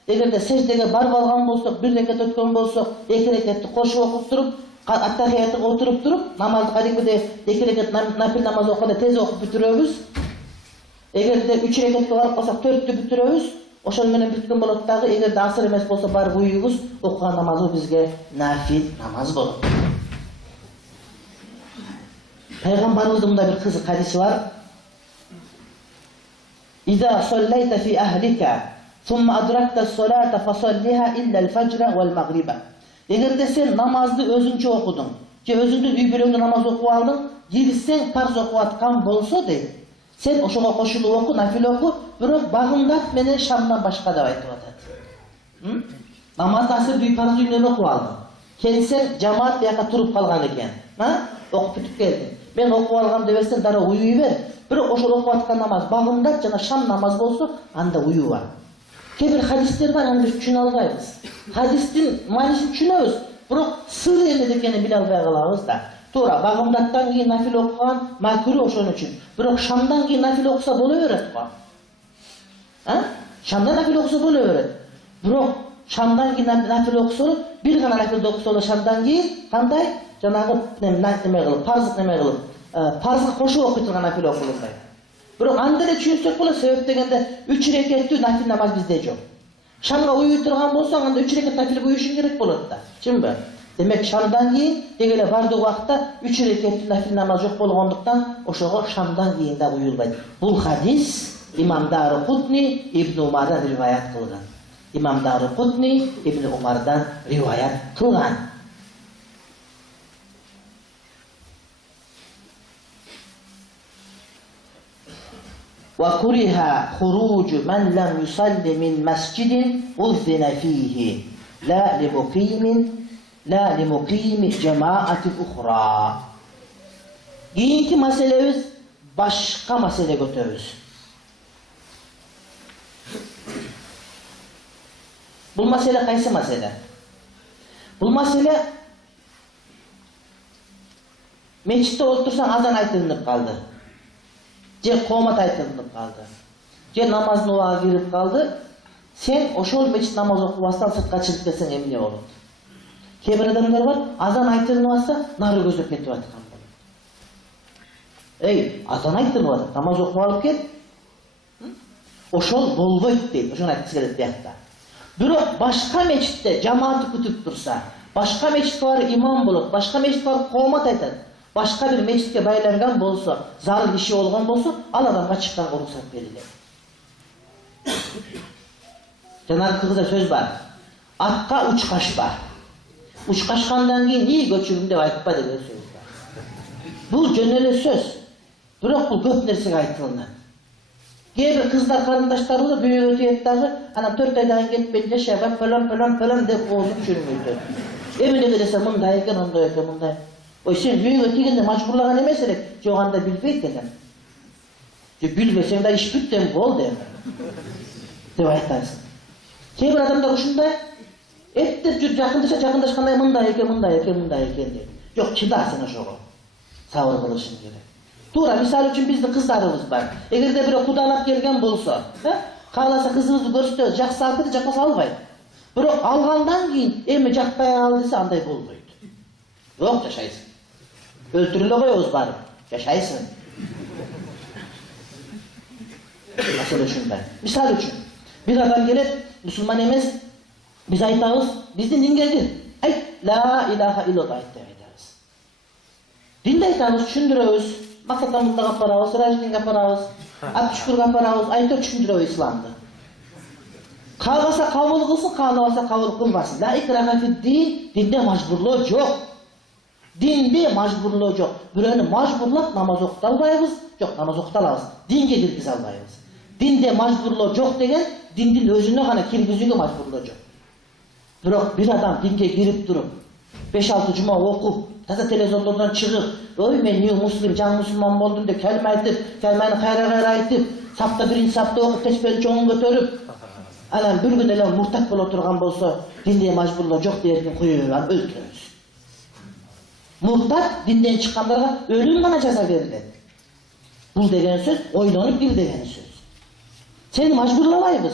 Эгерде сеждеге барып алган болсок, 1 рекат өткөн болсок, 2 рекатты кошуп окуп туруп, аттахиятка отуруп туруп, намазды кадимгидей 2 рекат нафил намаз окуганда тез окуп бүтүрөбүз. Эгерде 3 рекатка барып калсак, 4-тү бүтүрөбүз. ошол менен бүткөн болот дагы, эгерде асыр эмес болсо барып уюйбуз, окуган намазыбыз бизге нафил намаз болот. Пайгамбарыбыздын мындай бир кызык хадиси бар. إذا صليت في أهلك ثم أدركت الصلاة فصليها إلا الفجر والمغرب. Эгерде сен намазды өзүнчө окудуң, же өзүңдүн үй бүлөңдө намаз окуп алдың, кирсең парз окуп аткан болсо дейт, сен ошого кошулуп оку, нафил оку, бирок багымдат менен шамдан башка деп айтып атат. Намазды асырды үй парз үйүнөн окуп алдың. Келсең жамаат бияка туруп калган экен. Окуп бүтүп келдиң. Мен окуп алгам дебесең, дара уюй бер. Бирок ошол окуп аткан намаз багымдат жана шам намаз болсо, анда уюба. Кээ хадистер бар, аны биз түшүнө албайбыз. Хадистин маанисин түшүнөбүз, бирок сыры эмне экенин биле албай калабыз да. Туура, багымдаттан кийин нафил окуган макруh ошон үчүн. Бирок шамдан кийин нафил окуса боло берет го. Шамдан нафил окуса боло берет. Бирок шамдан кийин нафил окуса, бир гана нафилди окуса шамдан кийин кандай? Жанагы неме кылып, парз неме кылып, парзга кошуп окуй турган нафил окулундай. Бирок анда эле түшүнсөк болот, себеп дегенде 3 рекеттүү нафил намаз бизде жок. Шамга уюй турган болсоң, анда 3 рекет нафилге уюшуң керек болот да. Чынбы? Демек шамдан кийин деги эле бардык убакта 3 рекеттүү нафил намаз жок болгондуктан, ошого шамдан кийин да уюлбайт. Бул хадис Имам Дарукутни Ибн Умардан риваят кылган. Имам Дарукутни Ибн Умардан риваят кылган. وَكُرِهَ خُرُوجُ مَنْ لَمْ يُصَلِّ مِنْ مَسْجِدٍ أُذِّنَ فِيهِ لَا لِمُقِيمِ جَمَاعَةٍ أُخْرَى. Keyinki meselemiz başka mesele götürürüz. Bu mesele kaysı mesele? Bu mesele meçhitte otursan azan aytılınıp kaldı. Je qomat aytılınıp kaldı. Je namazın uvağa girip kaldı. Sen oşol meçhit namaz okubastan sırtqa çıkıp ketsen emne olur. Kebir adamlar var, azan aytılınıpsa nары gözüp ketip atkan olur. Ey, azan aytılınıp, namaz okup alıp ket. Oşol bolboyt deyip, oşol aytысы келет биякта. Бирок башка мечитте жамааты күтүп турса, башка мечит бар имам болот, башка мечит бар коомат айтат, башка бир мечитке байланган болсо, зарыл иши болгон болсо, ал адамга чыкканга уруксат берилет. Жанагы кыргызда сөз бар. Атка учкашпа. Учкашкандан кийин ий көчүрүм деп айтпа деген сөз бар. Бул жөн эле сөз. Бирок бул көп нерсеге айтылынат. Кээ кыздар карындаштарыбыз бүйөгө тиет дагы, анан 4 айдан кетпей жашап, пөлөн деп коозуп жүрмөйт. Эмне десе мындай экен, ондой экен, мындай. Ой, сен бүйөгө тийгенде мажбурлаган эмес элек, жок анда билбейт экен. Же билбесең да иш бүттү бол деп айтасың. Кээ бир адамдар ушундай эптеп жүр, жакындашкандай мындай экен дейт. Жок, чыда сен ошого. Сабыр кылышың керек. Тура, мисалы үчүн биздин кыздарыбыз бар. Эгерде бирөө кудалап келген болсо, кааласа кызыбызды көрсөтөбүз, жакса алып кетти, жакпаса албайт. Бирок алгандан кийин эми жакпай калды десе андай болбойт. Жок, жашайсың. Өлтүрүп эле коебуз барып, жашайсың. Маселе ушундай. Мисалы үчүн, бир адам келет, мусулман эмес, биз айтабыз, биздин динге кир. Айт, ла илаха иллаллах айт деп айтабыз. Динди айтабыз, түшүндүрөбүз. Максатымызды апарабыз, ражнинге апарабыз, ат-шүкүргө апарабыз, айтып түшүндүрөбүз исламды. Кааласа кабыл кылсын, каалабаса кабыл кылбасын. Ла икраха фид-дин, динде мажбурлоо жок. Динде мажбурлоо жок. Бирөөнү мажбурлап намаз окута албайбыз, жок, намаз окута алабыз. Динге киргизе албайбыз. Динде мажбурлоо жок деген, диндин өзүнө гана киргизүүгө мажбурлоо жок. Бирок бир адам динге кирип туруп, 5-6 жума окуп, таза телевизондордон чыгып, ой мен new муслим, жаңы мусулман болдум деп калма айтып, калманы кайра айтып, сапта биринчи сапта окуп, тешпени чоңун көтөрүп, анан бир күн эле муртат боло турган болсо, динде мажбурлоо жок дегенди коюп алып өлтүрөбүз. Муртат динден чыккандарга өлүм гана жаза берилет. Бул деген сөз ойлонуп кир деген сөз. Сени мажбурлабайбыз.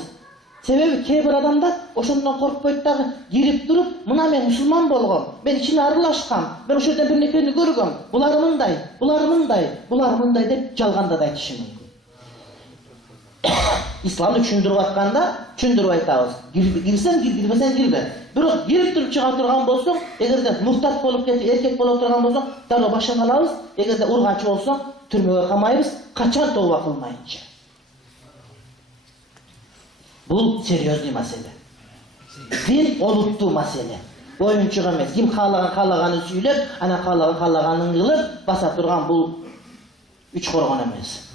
Себеби кээ бир адамдар ошондон коркпойт дагы, кирип туруп, мына мен мусулман болгом, мен ичине аралашкам, мен ошол жерде бир нерсени көргөм, булар мындай деп жалганда да айтышы мүмкүн. İslam'ı düşündürüp atkanda düşündürüp aytabız. Girsen gir, girmesen girme. Bирок girip туруп чыга турган болсоң, эгерде муртат болуп кетип, эркек болуп турган болсоң, дароо башыңа алабыз. Эгерде урганчы болсоң, түрмөгө камайбыз, качан тооба кылмайынча. Бул серьезный маселе. Дин олуттуу маселе. Oyunçuk emez. Kim kalaganı söylep, ana kalaganın kılıp basa turgan bul üç korgan emez.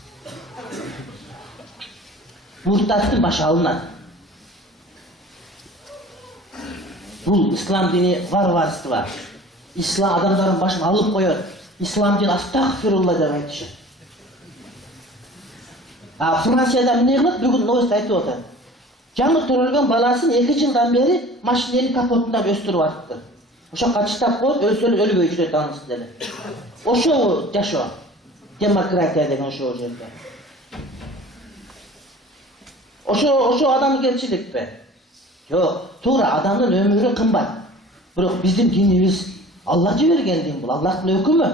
Murtattın başı alınat. Bu İslam dini varvarlısı var. İslam adamların başını alıp koyuyor. İslam dini astagfirullah dep aytışır. Fransiyada mine kılıp bugün novost aytып otur. Жаңы төрөлгөн баласын 2 жылдан бери машиненин капотунда өстүрүп атты. Ошо качтап коюп, өлбөй жүрөт анысы деле. Ошо жашоо. Демократия деген ошо жерде. Ошо адамгерчиликпи? Жок, туура адамдын өмүрү кымбат. Бирок биздин динибиз Аллах жиберген дин бул, Аллахтын өкүмү.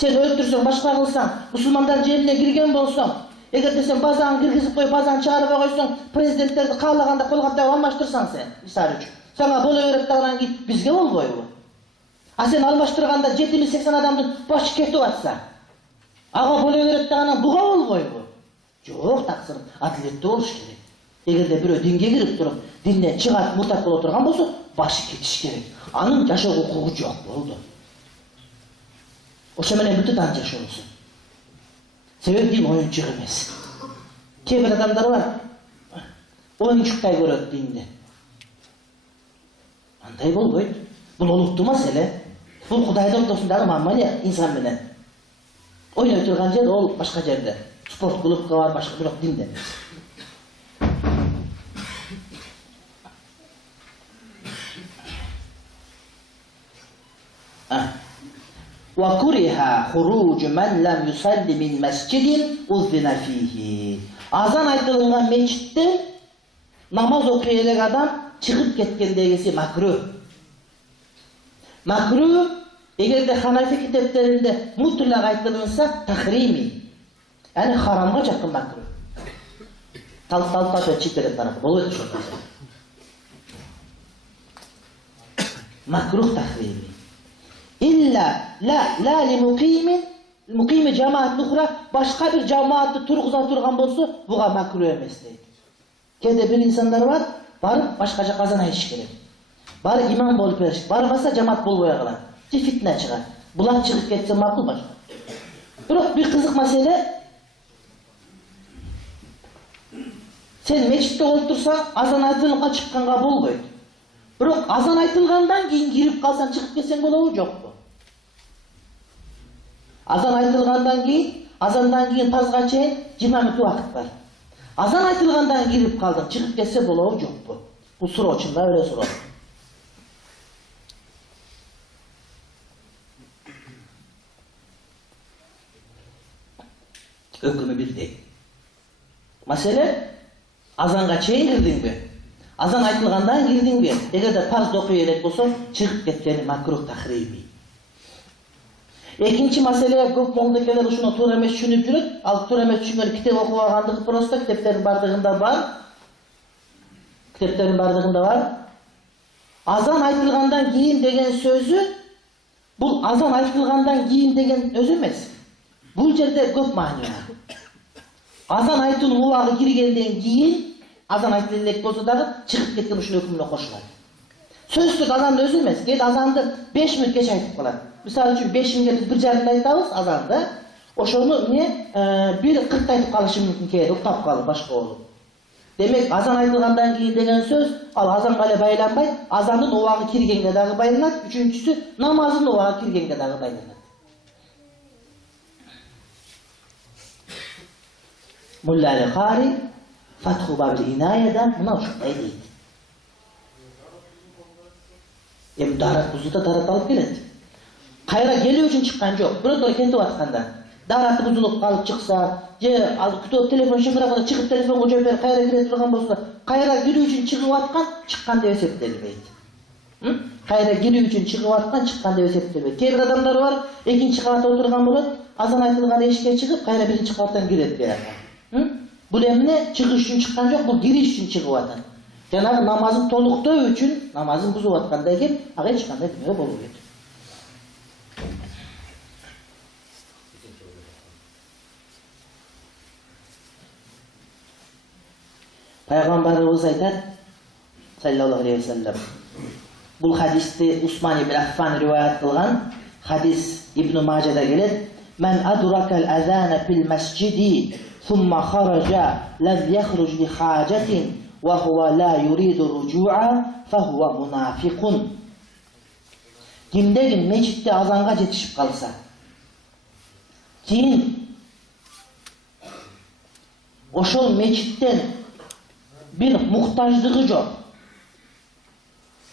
Сен өлтүрсөң, башка кылсаң, мусулмандар жерине кирген болсоң, эгерде сен базаны киргизип коюп, базаны чыгарып койсоң, президенттерди каалаганда колгоп алмаштырсаң сен, мисалы үчүн, сага боло берет дагынан кийин бизге болбойбу? Сен алмаштырганда 70-80 адамдын башы кетип атса, ага боло берет дагынан буга болбойбу? Жок, таксыр адилеттүү болуш керек. Эгерде бирөө динге кирип туруп, динден чыгат, муртат боло турган болсо, башы кетиш керек. Анын жашоо укугу жок болду. Ошо менен бүтүп ан жашоосу. Себеби дин оюнчук эмес. Кээ бир адамдар бар, оюнчуктай көрөт динди. Андай болбойт. Бул олуттуу маселе. Бул Кудайдын ортосундагы мамиле инсан менен. Ойной турган жер ол башка жерде. Спорт клубка бар, башка бирок динде эмес. وَكُرِهَ خُرُوجُ مَنْ لَمْ يُصَلِّ مِنْ مَسْجِدٍ اُذِّنَ فِيهِ. Azan aytылган мечиттен намаз окуй элек адам чыгып кеткендегиси макруh. Макруh эгерде Ханафи китептеринде мутлак айтылса тахрими. Яни харамга жакын макруh. Талпа читерет тарапы болот ошо. Макруh тахрими. İlla la li muqimi cemaat nuhra başka bir cemaatı turguza turgan bolsa buga makruh emes deydi. Kede bir insanlar var, barıp başkaca kazan ayış gerek. Barıp imam bolup berişik, barmasa cemaat bolboya kalar. Fitne çıkar. Bular çıkıp ketse makul başka. Bırak bir kızık mesele, sen meçitte otursan azan aytılganга çıkkanga bolboydu. Bırak azan aytılgandan keyin girip kalsan çıkıp ketsen bolabı jok bu. Azan aytılgandan keyin, azandan keyin tazga çeyin 20 minut vakit var. Azan aytılgandan girip kaldın, çıkıp ketse bolabı jok bu. Bu soru içinde öyle soru. Hükmü bir değil. Mesele azanga çeyin girdin mi? Azan aytılgandan girdin mi? Egerde farz okuy elek bolsong, çıkıp ketkeni makruh tahrimi. Ekinci meseleye köp moldakeler uşuna to'g'ri emas tushunib yurib, al to'g'ri emas tushungan kitap o'qib olganligi prosta kitapların bardığında var. Kitapların bardığında var. Azan aytılgandan keyin degen sözü bu azan aytılgandan keyin degen öz emas. Bu yerde köp ma'no var. Azan aytılgan ubagı kirgenden keyin azan aytılacak bolsa dagı çıkıp ketken uşun hükmüne koşuladi. Sözsüz azan özü emas. Keyingi azandı 5 minut geç aytıp kalat. Misal üçün 5 minutga bir jarımda aytabız azandı. Oşonu bir 40 aytıp kalışı mümkün keyingi uktap kalıp başka olup. Demek azan aytılgandan keyin degen söz, al azan gale baylanbay, azanın ubagı kirgenge dagı baylanat. Üçüncüsü namazın ubagı kirgenge dagı baylanat. Mullali Qari Fathu Babil İnaye'den buna uçuklayı deydi. Darat buzu da darat alıp geledi. Kayra geliyor için çıkan yok. Burada da kendi vatkanda. Daratı buzulup kalıp çıksa, kütüp telefon şıngıra çıkıp telefon koca öper kayra gire durgan bolsa, kayra giriyor için çıkıp atkan, çıkkan dep eseptelbeydi. Kayra giriyor için çıkıp atkan, çıkkan dep eseptelbeydi. Kebir adamlar var, ikinci kavata oturgan bolat, azan aytılgan eşikке çıkıp, kayra birinci kavattan giredi. Бұл эмне чыгыш үчүн чыккан жок, бул кириш үчүн чыгып атат. Жанагы намазын толуктоо үчүн, намазын бузуп аткандай экен, ага эч кандай күнөө болбойт. Пайгамбарыбыз айтат, саллаллаху алейхи ва саллям. Бул хадисти Усман ибн Аффан риваят кылган, хадис Ибн Мажада келет. Мен адракал азана фил масжиди, thumma kharaja lam yakhruj li hajatin wa huwa la yuridu ruju'a fa huwa munafiqun. Kimde mecitте азанга жетишип калса, кийин ошол мечиттен бир муктаждыгы жок,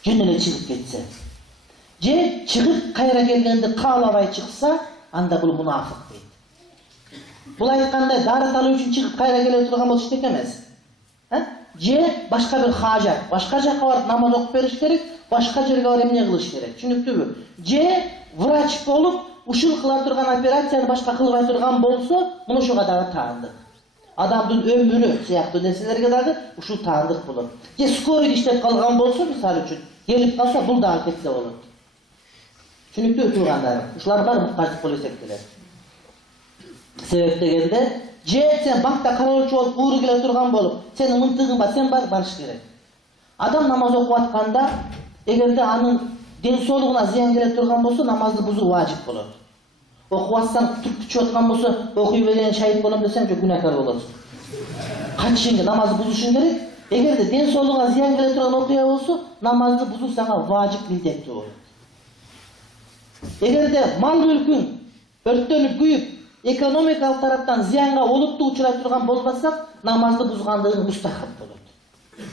жөн эле чыгып кетсе, же чыгып кайра келгенди каалабай чыкса, анда бул мунафык дейт. Бул айткандай дары талуу үчүн чыгып кайра келе турган болуш керек эмес. Же башка бир хажат, башка жака барып намаз окуп бериш керек, башка жерге барып эмне кылыш керек, түшүнүктүүбү? Же врач болуп, ушул кыла турган операцияны башка кылбай турган болсо, муну ушуга дагы таандык. Адамдын өмүрү сыяктуу нерселерге дагы ушул таандык болот. Же скорый иштеп калган болсо, мисалы үчүн, келип калса бул дагы кетсе болот. Түшүнүктүү туугандар, ушулар баары муктаждык болуп эсептелет. Себеп дегенде, же сен банкта кароочу болуп ууру келе турган болуп, сенин мынтыгың бар, сен барыш керек. Адам намаз окуп атканда, эгерде анын ден соолугуна зыян келе турган болсо, намазды бузуу важип болот. Окуп атсаң, түрк түчүп аткан болсо, окуй берейин, шаһид болом десең, жок күнәкар болосуң. Качышың, намазды бузушуң керек. Эгерде ден соолугуна зыян келе турган окуя болсо, намазды бузуу сага важип, милдеттүү болот. Эгерде мал мүлкүң өрттөнүп күйүп, экономикалык тараптан зыянга олуптуу учурай турган болбасак, намазды бузгандыгың мустахаб болот.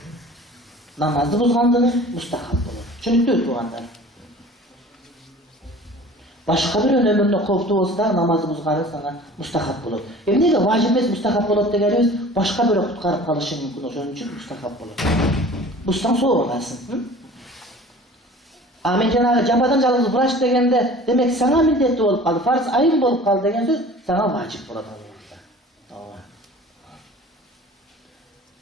Намазды бузгандыгың мустахаб болот. Түшүнүктүү туугандар. Башка бир өмүрүнө кооптуу болсо да намазды бузганың сага мустахаб болот. Эмнеге важип эмес мустахаб болот дегенибиз, башка бирөө куткарып калышы мүмкүн, ошон үчүн мустахаб болот. Бузсаң соо калсын. А мен жанагы жападан жалгыз врач дегенде, демек сага милдеттүү болуп калды, фарз айым болуп калды деген сөз сага важип болот албетте.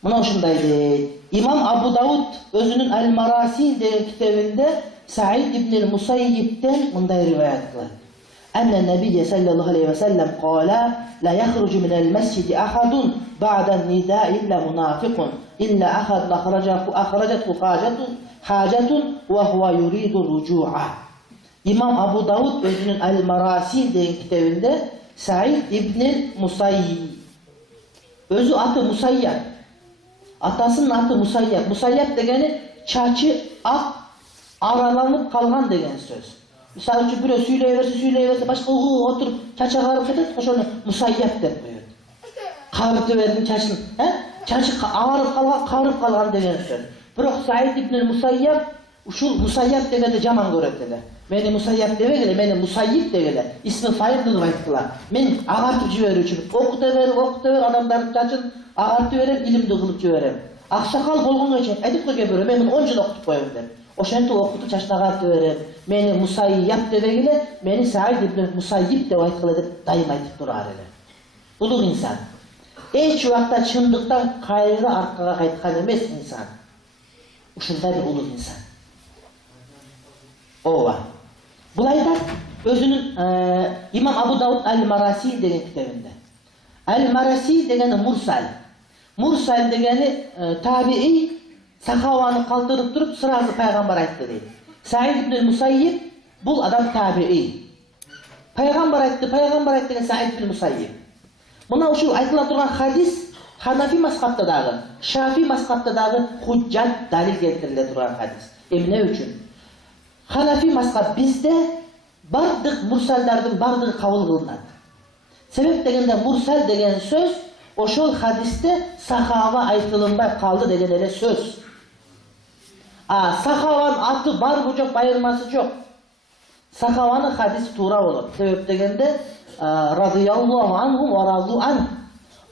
Мына ушундай дейт. Имам Абу Дауд өзүнүн Аль-Мараси деген китебинде Саид ибн Мусаййибтен мындай риваят кылат. Анна Набий саллаллаху алейхи ва саллям qala la yakhruju min al-masjid ahadun ba'da an-nidaa illa munafiqun illa akhrajathu hajatun wa huwa yuridu ruju'a. İmam Abu Davud özünün Al-Marasi деген kitabında Said ibn Musayyib. Özü atı Musayyab. Atasının atı Musayyab. Musayyab degeni çaçı ak aralanıp kalgan degen söz. Misal üçün biri söyleyiverse başka oturup çaça karıp ketet, oşonu Musayyab dep koyuyor. Karıtı verdin çaçın. Çaçı ağırıp kalgan, karıp kalgan degen söz. Biroq Said ibn Musayyab ушул Musayyab дегенде жаман көрөт эле. Мени Musayyab дебегиле, мени Musayyib дегиле. Исми фаил кылып айткыла. Мен агартып жиберүүчү, окута бер адамдардын чачын агартып берем, илимди кылып жиберем. Аксакал болгонго чейин айтып койгон берем, мен 10 жыл окутуп коем деп. Ошентип окутуп чачын агартып берем. Мени Musayyab дебегиле, мени Said ibn Musayyib деп айткыла деп дайым айтып турар эле. Улуг инсан. Эч убакта чындыктан кайра аркага кайткан эмес инсан. Ушундай бир улуг инсан. Ооба. Бул айтат өзүнүн Имам Абу Дауд Аль-Мараси деген китебинде. Аль-Мараси дегени мурсал. Мурсал дегени табии сахабаны калтырып туруп сразу пайгамбар айтты дейт. Саид ибн Мусаййиб бул адам табии. Пайгамбар айтты деген Саид ибн Мусаййиб. Мына ушул айтыла турган хадис Ханафи мазхабта дагы, Шафи мазхабта дагы худжат далил келтириле турган хадис. Эмне үчүн? Ханафи мазхаб бизде бардык мурсалдардын бардыгы кабыл кылынат. Себеп дегенде мурсал деген сөз ошол хадисте сахаба айтылынбай калды деген эле сөз. А сахабанын аты барбы жок, айырмасы жок. Сахабанын хадиси туура болот. Себеп дегенде радияллаху анхум ва разу ан.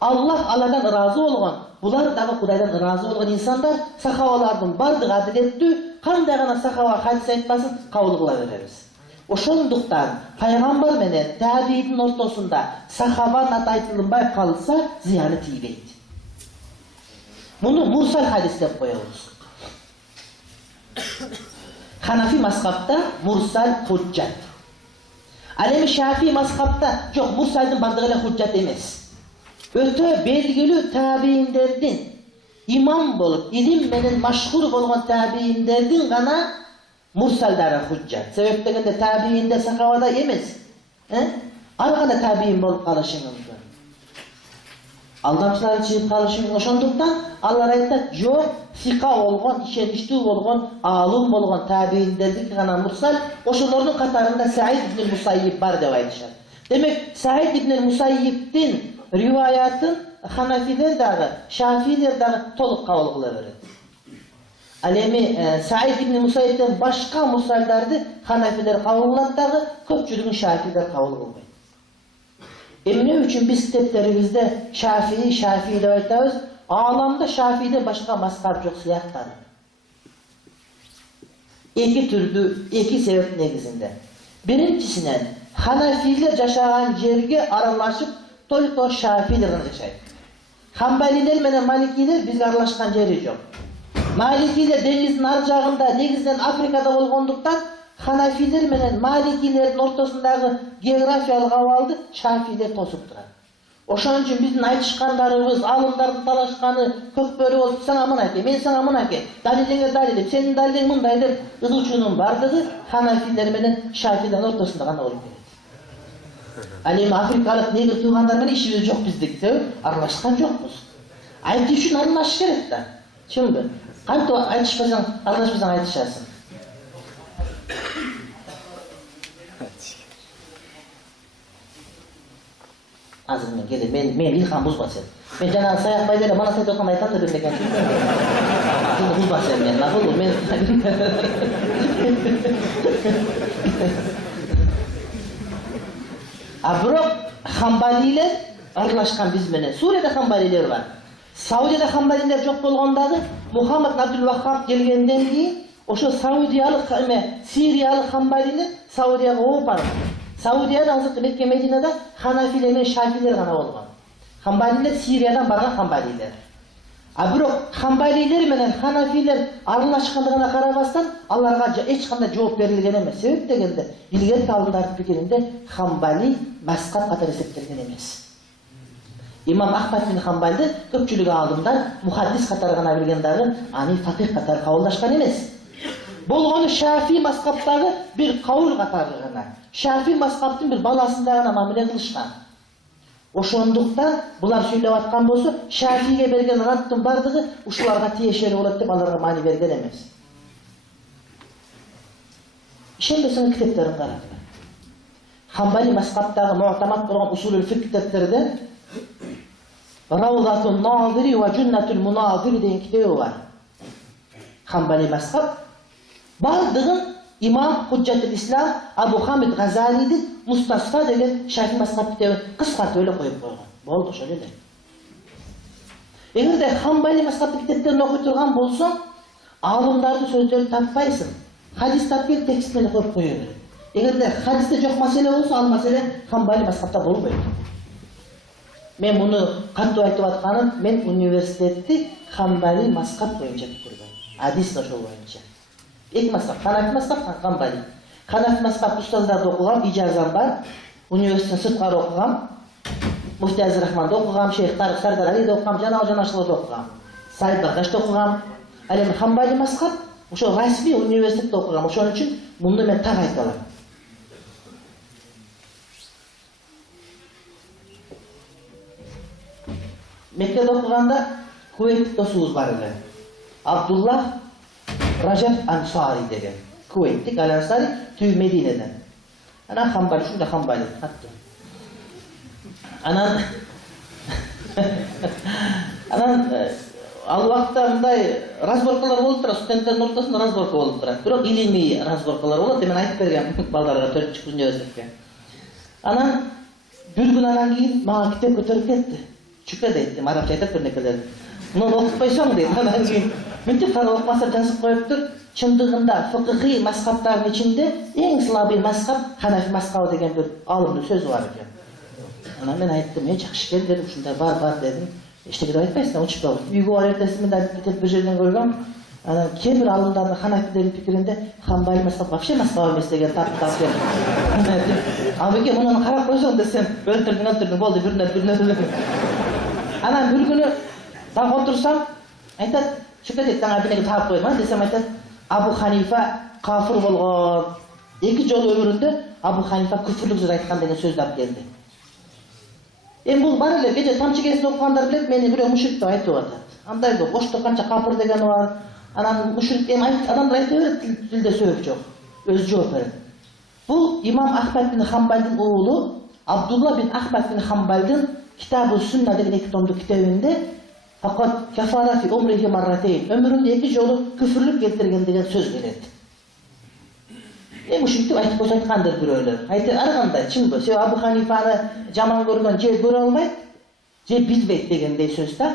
Аллах Алладан ыраазы болгон, булар дагы Кудайдан ыраазы болгон инсандар, сахабалардын бардыгы адилеттүү, кандай гана сахаба хадис айтпасын кабыл кыла беребиз. Ошондуктан пайгамбар менен табийдин ортосунда сахабанын аты айтылынбай калса зыяны тийбейт. Муну мурсал хадис деп коебуз. Ханафи мазхабта мурсал худжат. Ал эми Шафии мазхабта жок, мурсалдын бардыгы эле худжат эмес. Өтө белгилүү табийиндердин имам болуп, илим менен машхур болгон табийиндердин гана мурсалдары худжат. Себеп дегенде табийинде сахабада эмес. Ар кандай табийин болуп калышы мүмкүн. Алдамчылар чыгып калышы мүмкүн. Ошондуктан алар айтат, жок, сика болгон, ишеничтүү болгон, аалым болгон табийиндердики гана мурсал. Ошолордун катарында Саид ибн Мусайиб бар деп айтышат. Демек, Саид ибн Мусайибдин риваятын Ханафилер дагы, Шафилер дагы толук кабыл кыла берет. Ал эми Саид ибн Мусайибден башка мурсалдарды Ханафилер кабыл кылат дагы, көпчүлүгүн Шафилер кабыл кылбайт. Эмне үчүн биз китептерибизде Шафии деп айтабыз? Ааламда Шафииден башка мазхаб жок сыяктан. Эки түрдүү, эки себеп негизинде. Биринчисинен Ханафилер жашаган жерге аралашып, только Шафилер гана жашайт. Хамбалилер менен Маликилер бизге аралашкан жери жок. Маликилер деңиздин ар жагында, негизинен Африкада болгондуктан, Ханафилер менен Маликилердин ортосундагы географиялык абалды Шафилер тосуп турат. Ошон үчүн биздин айтышкандарыбыз, алымдардын талашканы көкбөрү болуп, сага мына эке, мен сага мына эке, далилиңе далилим, сенин далилиң мындай деп ызуучунун бардыгы Ханафилер менен Шафилердин ортосунда гана болуп келет. Ал эми африкалык негр туугандар менен ишибиз жок биздик, себеп аралашкан жокпуз. Айтыш үчүн аралашыш керек да. Чынбы? Кантип айтышпасаң, аралашпасаң айтышасың. Азыр мен келе, мен илхам бузба сен. Мен жанагы Саякбай деле мана сен окуган айтам да бир экен. Сен бузба сен мен, макул мен. А бирок хамбалилер аралашкан биз менен. Сурияда хамбалилер бар. Саудияда хамбалилер жок болгондагы Мухаммад Абдул Ваххаб келгенден кийин ошо саудиялык сириялык хамбалилер Саудияга ооп барган. Саудияда азыркы Мекке Мединада Ханафилер менен Шафилер гана болгон. Хамбалилер Сириядан барган хамбалилер. А бирок хамбалилер менен Ханафилер аралашкандыгына карабастан аларга эч кандай жооп берилген эмес. Себеп дегенде илгерки алдындардын пикиринде хамбали мазхаб катары эсептелген эмес. Имам Ахмад бин Хамбалды көпчүлүк аалымдар мухаддис катары гана билген дагы аны факих катары кабылдашкан эмес. Болгону Шафи мазхабтагы бир кабыл катары гана. Шафи мазхабтын бир баласында гана мамиле кылышкан. Ошондуктан булар сүйлөп аткан болсо, Шафиге берген раттын бардыгы ушуларга тиешелүү болот деп аларга маани берген эмес. Ишенбесең китептерин караңдар. Хамбали мазхабтагы муътамат болгон усулул фик китептерде Равзатун Назири ва Джуннатул Муназири деген китеби бар. Хамбали мазхаб бардыгын имам Худжатул Ислам Абу Хамид Газалидин Мустасфа деген Шафи мазхаб китеби кыскартып эле коюп койгон. Болду ошол эле. Эгерде Хамбали мазхаб китептерин окуй турган болсоң, аалымдардын сөздөрүн таппайсың. Хадис таппай текстин эле коюп кое бер. Эгерде хадисте жок маселе болсо, ал маселе Хамбали мазхабта болбойт. Мен муну кантип айтып атканым, мен университетти Хамбали мазхаб боюнча бүтүрдүм. Хадис ошол боюнча. Эки мазхаб, Ханафи мазхаб, Хамбали. Ханафи мазхаб устаздарды окугам, ижазам бар. Университетте сырткары окугам. Муфти Азирахманды окугам, Шейх Тарык Сардаралиди окугам, жанашыларды окугам. Саид Багдашты окугам. Ал эми Хамбали мазхаб ошо расмий университетте окугам. Ошон үчүн муну мен так айта алам. Меккеде окуганда Кувейттик досубуз бар эле. Абдуллах Ражаб Ансари деген. Кувейттик Ансари түү Мединеден. Анан Хамбали, шунда Хамбали атты. Анан ал убакта мындай разборкалар болуп турат, студенттердин ортосунда разборка болуп турат. Бирок илимий разборкалар болот. Мен айтып бергем балдарга 4-чы университетке. Анан бир күн анан кийин мага китеп көтөрүп кетти. Чүпе дейт, арабча айтат бир некелерди. Муну окуп койсоң дейт, анан кийин мынтип карап окумаса жазып коюптур, чындыгында фыкыхый мазхабтардын ичинде эң слабый мазхаб Ханафи мазхабы деген бир алымдын сөзү бар экен. Анан мен айттым, жакшы экен дедим, ушундай бар дедим. Эчтеке деп айтпайсың, учуп калып. Үйгө бар эртеси менен кетип бир жерден көргөм. Анан кээ бир алымдардын Ханафилердин пикиринде Хамбали мазхаб вообще мазхаб эмес деген таптап экен. Абеке муну карап койсоң десем, өлтүрдүң болду, биринен. Анан бир күнү так отурсам, айтат, шүкет таңа бирнеге таап койман десем айтат, Абу Ханифа кафир болгон. Эки жолу өмүрүндө Абу Ханифа күфүрлүк сөз айткан деген сөздү алып келди. Бул бар эле кече тамчы кезинде окугандар билет, мени бирөө мушрик деп айтып атат. Андай да Ошто канча кафир дегени бар. Анан мушрик адамдар айта берет, тилде сөз жок. Өзү жооп берет. Бул имам Ахмад бин Хамбалдын уулу Абдулла бин Ахмад бин Хамбалдын Китабу Сунна деген эки томдук китебинде факат кафара фи умрихи марратейн, өмүрүндө эки жолу күфүрлүк келтирген деген сөз келет. Мушрик айтып койсо айткандыр бирөөлөр. Айтып ар кандай чынбы? Себеби Абу Ханифаны жаман көргөн же көрө албайт, же билбейт дегендей сөз да.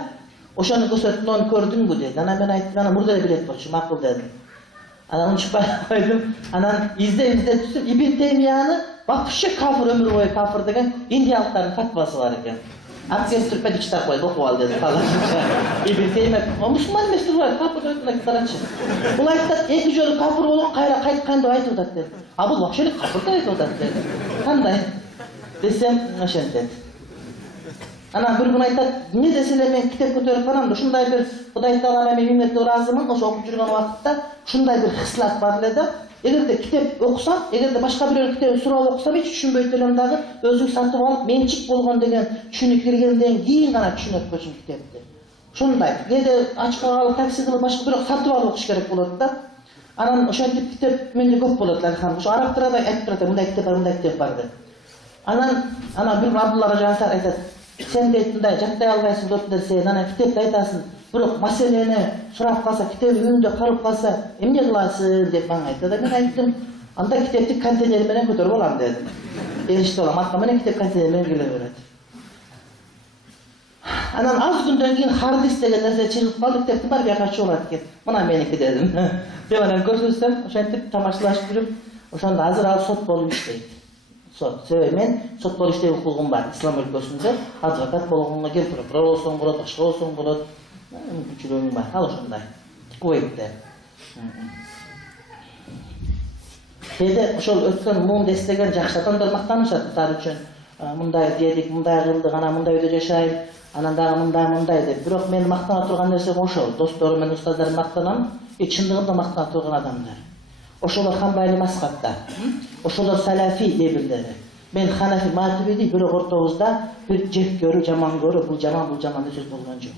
Ошону көрсөтүп, "Муну көрдүңбү?" деди. Анан мен айттым, "Ана мурда эле билет болчу, макул" дедим. Анан унчукпай койдум. Анан издеп түшүп, Ибн Теймияны вообще кафир, өмүр бою кафир деген индиялыктардын фатвасы бар экен. Аксиз түрпөдү читап койду, окуп ал деди. Ибн Теймия, мусулман эмес турбайт, кафир деп карачы. Бул айтат, эки жолу кафир болгон, кайра кайткан деп айтып атат деди. А бул вообще кафир деп айтып атат деди. Кандай? Десем, ошентет. Анан бир күн айтат, "Эмне деселе мен китеп көтөрүп барам, ушундай бир Кудай таалага мен миңнетке ыраазымын, ошо окуп жүргөн убакытта ушундай бир хислат бар эле да. Эгерде китеп окусам, эгерде башка бирөөнүн китебин сурап окусам, эч түшүнбөй элем дагы, өзүң сатып алып, менчик болгон деген түшүнүк киргенден кийин гана түшүнөт көчүм китепти. Ушундай. Кээде ачка калып, такси кылып башка бирок сатып алып окуш керек болот да. Анан ошентип китеп менде көп болот эле. Ошо араб тилинде айтып турат, мындай китеп бар деп. Анан бир Абдулла Жансар айтат, "Сен дейт мындай жаттай албайсың деп нерсе, анан китепти айтасың. Бирок маселени сурап калса, китеби үйүндө калып калса, эмне кыласың?" деп мага айтты. Мен айттым, "Анда китепти контейнер менен көтөрүп алам" дедим. Эриштип алам, атка менен китеп контейнер менен келе берет. Анан аз күндөн кийин хардис деген нерсе чыгып калды, китепти бар бияка чыгып алат экен. Мына меники дедим. Деп анан көрсөтсөм, ошентип тамашалашып жүрүп, ошондо азыр ал сот болуп иштейт. Себеби мен сот болуп иштөө укугум бар. Ислам өлкөсүндө адвокат болгонго келип, прокурор болсоң болот, башка болсоң болот. Мүмкүнчүлүгүм бар. Ал ошондой. Куweitте. Кээде ошол өткөн муун эстеген жакшы адамдар мактанышат, мисалы үчүн мындай дедик, мындай кылдык, анан мындай үйдө жашайм, анан дагы мындай деп. Бирок мен мактана турган нерсем ошол. Досторум менен устаздарым мактанам, чындыгында мактана турган адамдар. Ошолор Хамбали мазхабта, ошолор салафи дебирлери. Мен Ханафи матибиди, бирок ортобузда бир жек көрүү, жаман көрүү, бул жаман деп сөз болгон жок.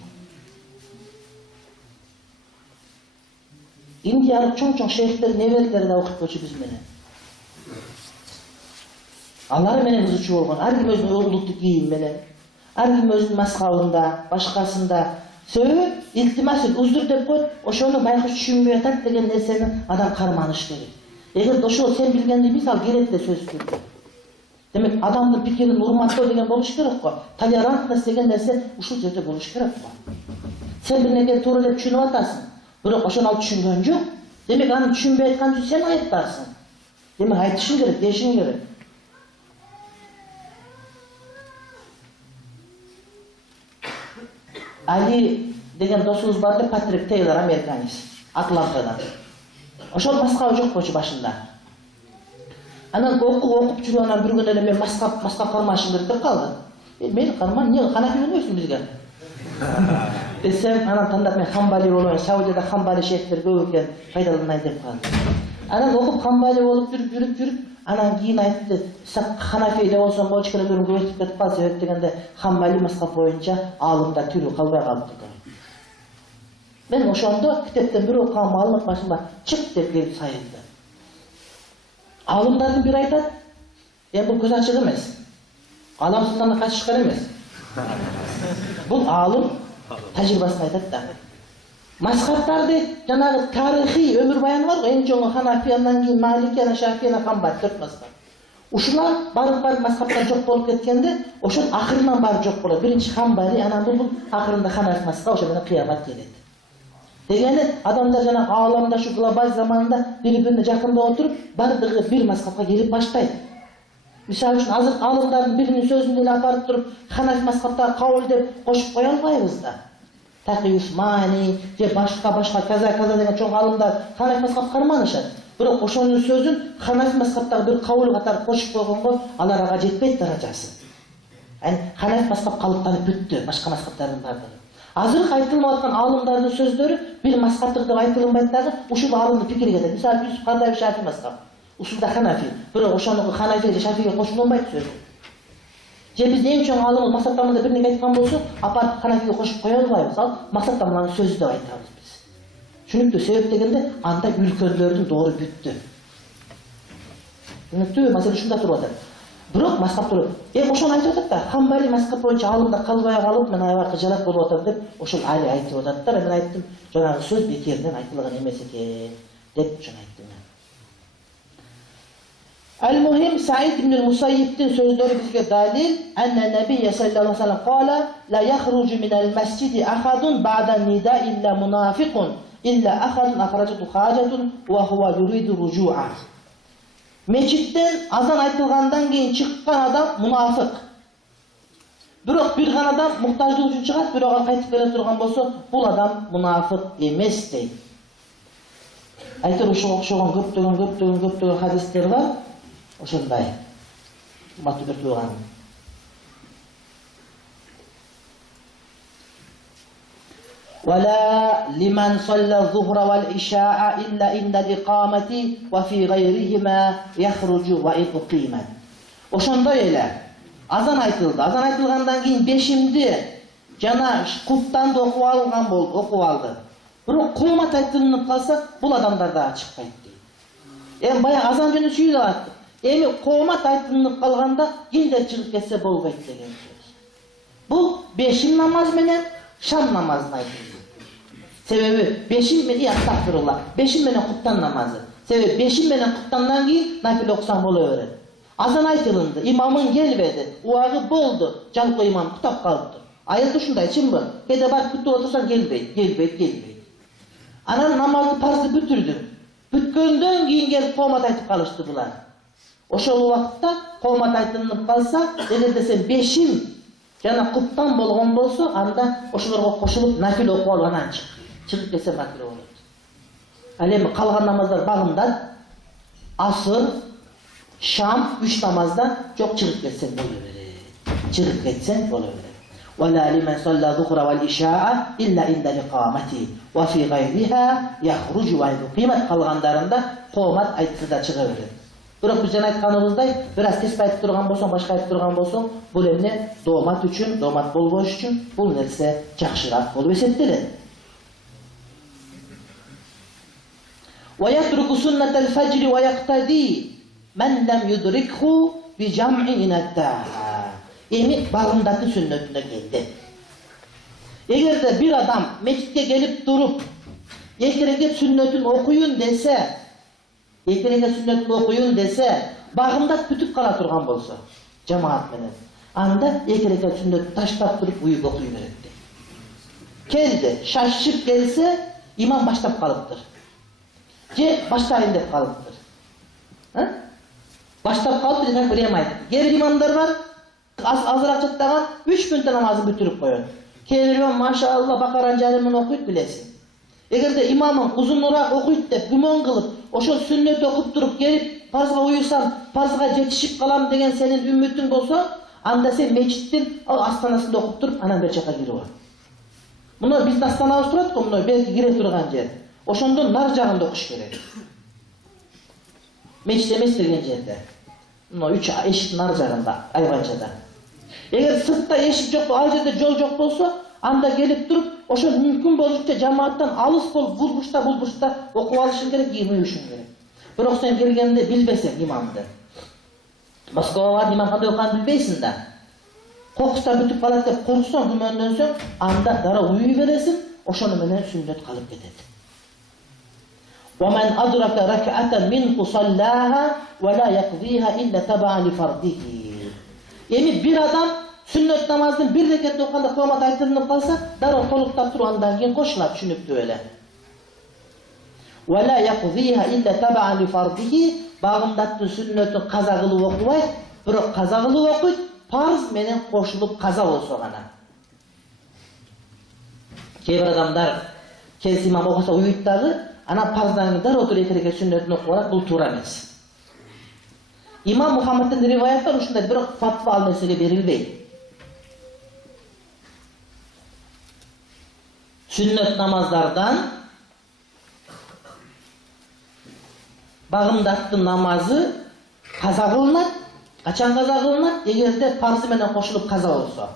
Индиялык чоң шейхтер неберелери да окуп койчу биз менен. Алар менен кызычуу болгон, ар ким өзүнүн улуттук кийим менен, ар ким өзүнүн мазхабында, башкасында. Себеби илтимас узур деп коет, ошону байкуш түшүнбөй атат деген нерсени адам карманыш керек. Эгер ошол сен билгенди мисал келет эле сөзсүз. Демек адамдын пикирин урматтоо деген болуш керек го. Толерантность деген нерсе ушул жерде болуш керек го. Сен бир нерсе туура деп түшүнүп атасың, бирок ошону ал түшүнгөн жок. Демек аны түшүнбөй айткан үчүн сен айыптарсың. Демек айтышың керек, дешиң керек. Али деген досубуз бар деп, Патрик Тейлор, американец, Атлантадан. Ошол мазхабы жок болчу башында. Анан окуп жүргөндөн бир күнү эле мен мазхаб кармашым керек деп калды. Мен карма, эмне Ханафи болбойсуң бизге? Десем, анан тандап мен Хамбали болоюн, Саудияда Хамбали шейхтер көп экен, пайдаланайын деп калдым. Анан окуп Хамбали болуп жүрүп, анан кийин айтты, Ханафи эле болсоң болчу керек, көбөйтүп кетип кал, себеп дегенде Хамбали мазхаб боюнча алымда тирүү калбай калыптыр. Мен ошондо китептен бир окуган маалымат башыма чык деп келип сайылды. Алымдардын бири айтат, бул көз ачык эмес. Алам султанга качышкан эмес. Бул алым тажрыйбасын айтат да. Мазхабтарды жанагы тарыхый өмүр баяны бар го, эң чоңу Ханафи, андан кийин Малики, анан Шафии, анан Хамбали, 4 мазхаб. Ушулар барып мазхабтар жок болуп кеткенде, ошол акырынан барып жок болот. Биринчи Хамбали, анан бул акырында Ханафи мазхабы, ошо менен кыямат келет. Дегени адамдар жана ааламда şu глобаль заманда бири-бирине жакында отуруп, бардыгы бир мазхабка келип баштайт. Мисалы үчүн азыр алымдардын биринин сөзүн эле апарып туруп, Ханафи мазхабтагы кабыл деп кошуп кое албайбыз да. Таки Усмани же башка каза деген чоң алымдар Ханафи мазхабын карманышат. Бирок ошонун сөзүн Ханафи мазхабтагы бир кабыл катары кошуп койгонго алар ага жетпейт даражасы. Ханафи мазхаб калыптанып бүттү, башка мазхабтардын бардыгы. Азыр айтылып аткан алымдардын сөздөрү бир мазхабтык деп айтылынбайт дагы, ушул алымдын пикири кетет. Мисалы Юсуф Кардаев Шафи мазхаб, ушулда Ханафи, бирок ошону Ханафи же Шафиге кошулунбайт сөзү. Же биз эң чоң алымы максаттамада бир нерсе айткан болсо, апарып Ханафиге кошуп кое албайбыз. Ал максаттаманын сөзү деп айтабыз биз. Түшүнүктүү, себеп дегенде анда өлкөлөрдүн доору бүттү. Түшүнүктүү, маселе ушунда туруп атат. Бирок мазхаб туруп, ошону айтып атат да, Хамбали мазхаб боюнча алымда калбай калып, мен аябай кыжалат болуп атам деп, ошол али айтып атат да, мен айттым, жанагы сөз бекеринен айтылган эмес экен деп ошону айттым. Al-Muhim Sa'id ibn al-Musayyib'tin sözleri bizge dalil enne Nebiyye sallallahu aleyhi ve sellem kâle la yahrucu minel mescidi ahadun ba'den nida illa munafikun illa ahadun ahracatu hacatun ve huve yuridu rucu'a. Meçitten azan aytılgandan keyin çıkkan adam munafık. Bирок bir gana adam muhtaçlık üçün çıkat, bирок kaytıp gele turgan bolsa, bul adam munafık emes deydi. Aytır oşoğun köptөгөн hadisler var. Ошондай матубер турган. ولا لمن صلى الظهر والعشاء إلا عند الإقامة وفي غيرهما يخرج وإن أقيمت. Ошондой эле азан айтылды. Азан айтылгандан кийин бешимди жана куттанды окуп алды. Бирок коомат айтылып калса, бул адамдар да чыкпайт дейт. Баягы азан жөнүндө сүйлөп аттык. Эми коомат айтылып калганда киндер чыгып кетсе болбойт деген сөз. Бул бешим намаз менен шам намазын айтылды. Себеби бешим менен астагфирулла, бешим менен куттан намазы. Себеби бешим менен куттандан кийин нафил окусаң боло берет. Азан айтылынды, имамың келбеди, убагы болду, жалпы имам кутап калыптыр. Аят ушундай, чынбы? Кээде барып күтүп отурсаң келбейт. Анан намазды парзды бүтүрдү. Бүткөндөн кийин келип коомат айтып калышты булар. Ошол убакытта коомат айтылып калса, эгерде сен бешим жана куттан болгон болсо, анда ошолорго кошулуп нафил окуп алып анан чыгып кетсе нафил болот. Ал эми калган намаздар багымдан асыр, шам 3 намазда жок чыгып кетсең боло берет. ولا لمن صلى الظهر والعشاء إلا عند الإقامة وفي غيرها يخرج ويقيم калгандарында коомат айтса да чыга берет. Бирок биз жана айтканыбыздай, бир аз тез айтып турган болсоң, башка айтып турган болсоң, бул эмне доомат үчүн, доомат болбош үчүн бул нерсе жакшыраак болуп эсептелет. ويترك سنة الفجر ويقتدي من لم يدركه بجمع الداعي. Эми багымдагы сүннөтүнө келди. Эгерде бир адам мечитке келип туруп, эки рекет сүннөтүн окуйун десе, багымдак бүтүп кала турган болсо, жамаат менен, анда эки рекет сүннөтүн таштап туруп уюп окуй берет. Келди, шашып келсе, имам баштап калыптыр. Же баштайын деп калыптыр. Баштап калыптыр деп билемайт. Кээ имамдар бар, азыраак жаттаган 3 мүнөттө намазын бүтүрүп коёт. Кээ бир имам машалла Бакаран жарымын окуйт билесиң. Эгерде имамың узунураак окуйт деп гүмөн кылып, ошол сүннөт окуп туруп келип, парзга уюсам, парзга жетишип калам деген сенин үмүтүң болсо, анда сен мечиттин астанасында окуп туруп, анан бер жака кирип ал. Муну биздин астанабыз турат го, муну берки кире турган жер. Ошондон нар жагында окуш керек. Мечит эмес деген жерде. Муну 3 эшик нар жагында, айванчада. Эгер сыртта эшик жок, ал жерде жол жок болсо, анда келип туруп, ошол мүмкүн болушунча жамааттан алыс болуп, бул бурчта окуп алышың керек, кийинишиң керек. Бирок сен келгенде билбесең имамды. Москвага имам кандай окуганын билбейсиң да. Кокуста бүтүп калат деп корксоң, күмөндөнсөң, анда дароо уюй бересиң, ошону менен сүннөт калып кетет. ومن أدرك ركعة منه صلاها ولا يقضيها إلا تبعا لفرضه. Эми бир адам сүннөт намаздын бир рекет окуганда коомат айтылып калса, дароо толуктап туруп андан кийин кошулат, түшүнүктүү эле. ولا يقضيها إلا تبعا لفرضه. Bağımdattın sünnetini kaza kılıp okubay, bırak kaza kılıp okuyt, farz menen koşulup kaza olsa gana. Keyber adamlar kelsi imam okusa uyuyuttağı, ana farzdan gider otur ekereke sünnetini okuyarak bul tuğra emes. İmam Muhammed'in rivayetler uşunda bir fatva al mesele verilbey. Sünnet namazlardan bağımdattın namazı kaza kılınat. Kaçan kaza kılınat? Egerde farzı menen koşulup kaza olsa.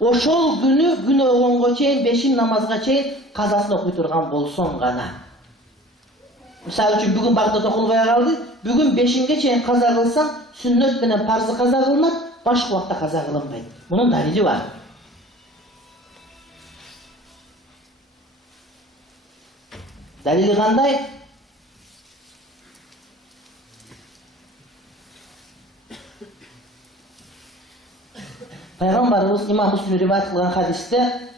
Oşol günü gün oğonga çeyin, beşin namazga çeyin kazasını okuyturgan bolson gana. Misal üçün bugün Bağdat okulbaya kaldı. Bugün beşinge çeyin kaza kılsan sünnet menen farzı kaza kılınat, başka vakta kaza kılınmaydı. Bunun dalili var. Dalili kanday? Peygamberimiz İmam Müslim rivayet kılgan hadiste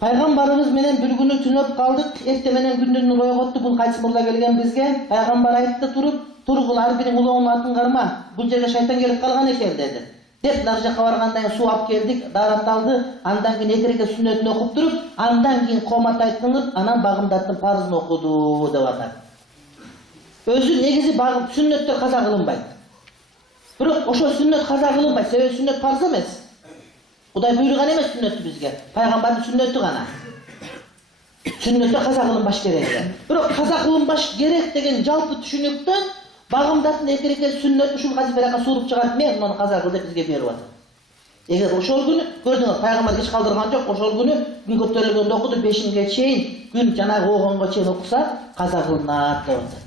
Peygamberimiz menen bir günü tünöp kaldık. Erte menen gündüzünü koyup bul kaysı burada gelgen bizge. Peygamber ayıttı turgular birin uluğun atın karma. Bu жерге şeytan gelip kalgan eker dedi. Dep narjaka bargandan su ap geldik, darat aldı. Andan keyin ekereke sünnetini okup turup, andan keyin komat aytınıp, anan bağımdattın farzını okudu dep atar. Özü negizi sünnette kaza kılınbaydı. Biroq oşo sünnet kaza kılınbaydı. Sebebi sünnet farz emes. Kuday buyurgan emes sünnetni bizge. Peygambernin sünneti gana. Sünnette kaza kılınbaş gerek. Biroq kaza kılınbaş gerek degen jalpı түшүнүктөн bağımdattın ekereke sünnet uşul vazifelerге surup чыгарып мен муну каза кыл деп бизге берип атат. Эгер ошол күнү көрдүңөр пайгамбар кеч калдырган жок, ошол күнү күн көтөрүлгөндө окуду, 5-ге чейин күн жанагы оогонго чейин окуса каза кылынат деп атат.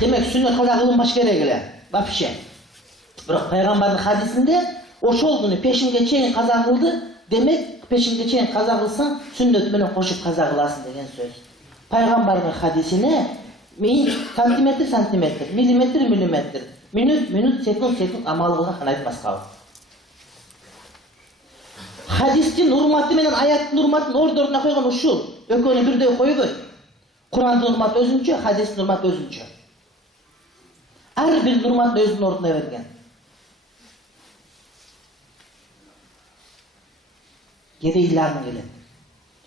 Демек sünnet каза кылынбаш керек эле. Вообще. Бирок пайгамбардын хадисинде ошол күнү 5-ге чейин каза кылды, демек 5-ге чейин каза кылсаң сүннөт менен кошуп каза кыласың деген сөз. Пайгамбардын хадисине сантиметр, миллиметр, минут, секунд амалыгына кана айтпаска. Хадистин урматы менен аяттын урматын ордоруна койгон ушул. Экөөнү бирдей койбой. Курандын урматы өзүнчө, хадистин урматы өзүнчө. Ар бир урматын өзүнүн ордуна берген. Кедейлердин келет.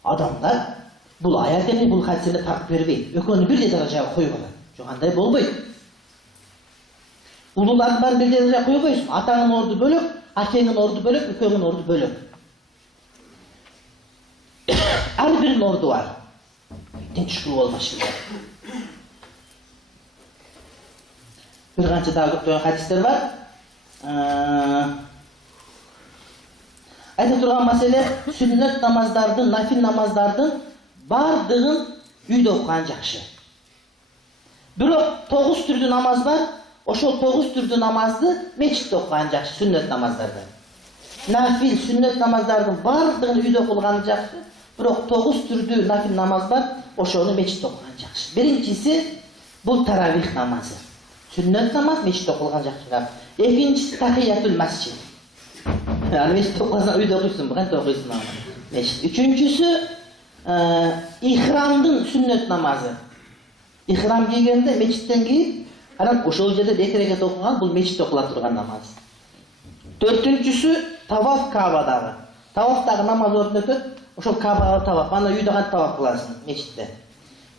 Адамдар бул аят эмне, бул хадистерди такып бербейт. Экөөнү бирдей даражага коюп алат. Жок андай болбойт. Улуулардын баарын бирдей даражага койбойсуң. Атаңдын орду бөлөк, акеңдин орду бөлөк, экөөңдүн орду бөлөк. Ар биринин орду бар. Тынчтуу болбош керек. Бир канча дагы көптөгөн хадистер бар. Айта турган маселе сүннет намаздардын, нафил намаздардын бардыгын үйдө окуган жакшы. Бирок 9 түрдүү намаз бар. Ошол 9 түрдүү намазды мечитте окуган жакшы, сүннет намаздарды. Нафил сүннет намаздардын бардыгын үйдө окулганы жакшы. Бирок 9 түрдүү нафил намаз бар. Ошону мечитте окуган жакшы. Биринчиси бул таравих намазы. Сүннет намаз мечитте окулган жакшы. Экинчиси тахиятул масжид. Yani meclitte okusan uyda okuysun, bu kante okuysun ama. Üçüncüsü, ihramdın sünnet namazı. İhram giygende meclitten giyip, aram oşol jerde 2 rekat okugan, bu meclitte okula turgan namaz. Dördüncüsü, tavaf Ka'badağı. Tavafdağı namaz ortuna ötüp, oşol Ka'badağı tavaf, anda uyda kan tavaf kılarsın meclitte.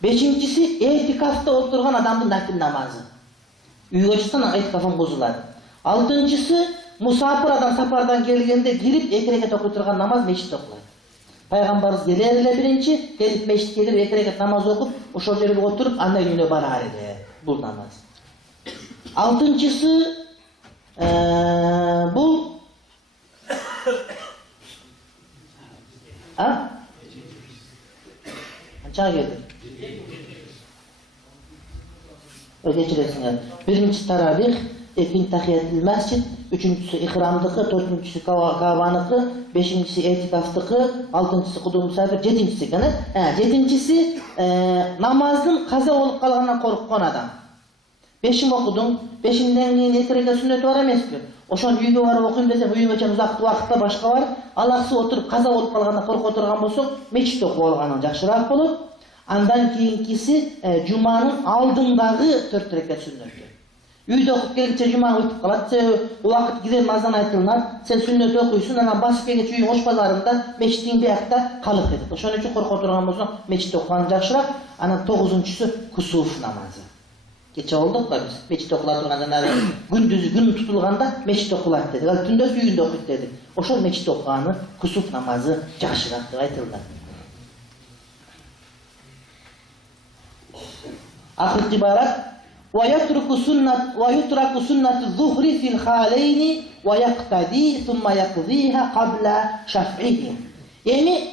Beşincisi, etikafta oturgan adamdın nafil namazı. Uyga çıksan etikafın bozular. Altıncısı, musafir adam safardan gelgende girip 2 rekat okuturgan namaz meclitte okular. Peygamberimiz gelir ele birinci, gelip meclit gelir 2 rekat namaz okup, oşol жерге oturup anna gününe barar ede. Bu namaz. Altıncısı, bu Ançağa geldi. Ödecilesin yani. Birincisi taravih, ikinci tahiyatul masjid, üçüncüsü ihramdıkı, dördüncüsü Ka'banıkı, beşincisi etikaftıkı, altıncısı kudu musafir, yedincisi gene. Yedincisi namazın kaza olup kalğandan korkkan adam. 5'in okudun, 5'inden keyin 2 rekat sünneti var emes ki. Oşon uyga barıp okuyum desem, uyga çen uzak vakıtta başka var. Alaksı oturup kaza olup kalğandan korkup oturgan bolsok, mecitте okup algaның жакшыраак болот. Andan keyinкиси Cuma'nın aldındагы 4 rekat sünnötü. Үйde okup gelipçe Cuma ötüp kalat, o vakit gider namazdan aytılınat, sen sünnet okuysun, anan basıp gelip uyun oş pazarında meçitin bir ayakta kalıp edip. Oşun üçün korku oturgan bolsa meçit okulan jakşırak, anan 9-uncusu kusuf namazı. Geçe olduk da biz meçit okula turganda, gündüzü gün tutulganda meçit okulat dedik. Al tündöz uyunda okuyup dedik. Oşun meçit okuğanı kusuf namazı jakşırak dep aytıldı. Ahirki ibarat وَيَتْرَكُ سُنَّةُ الظُّهْرِ فِي الْخَالَيْنِ وَيَقْتَدِي ثُمَّ يَقْضِيهَا قَبْلَ شَفْعِهِ. Yani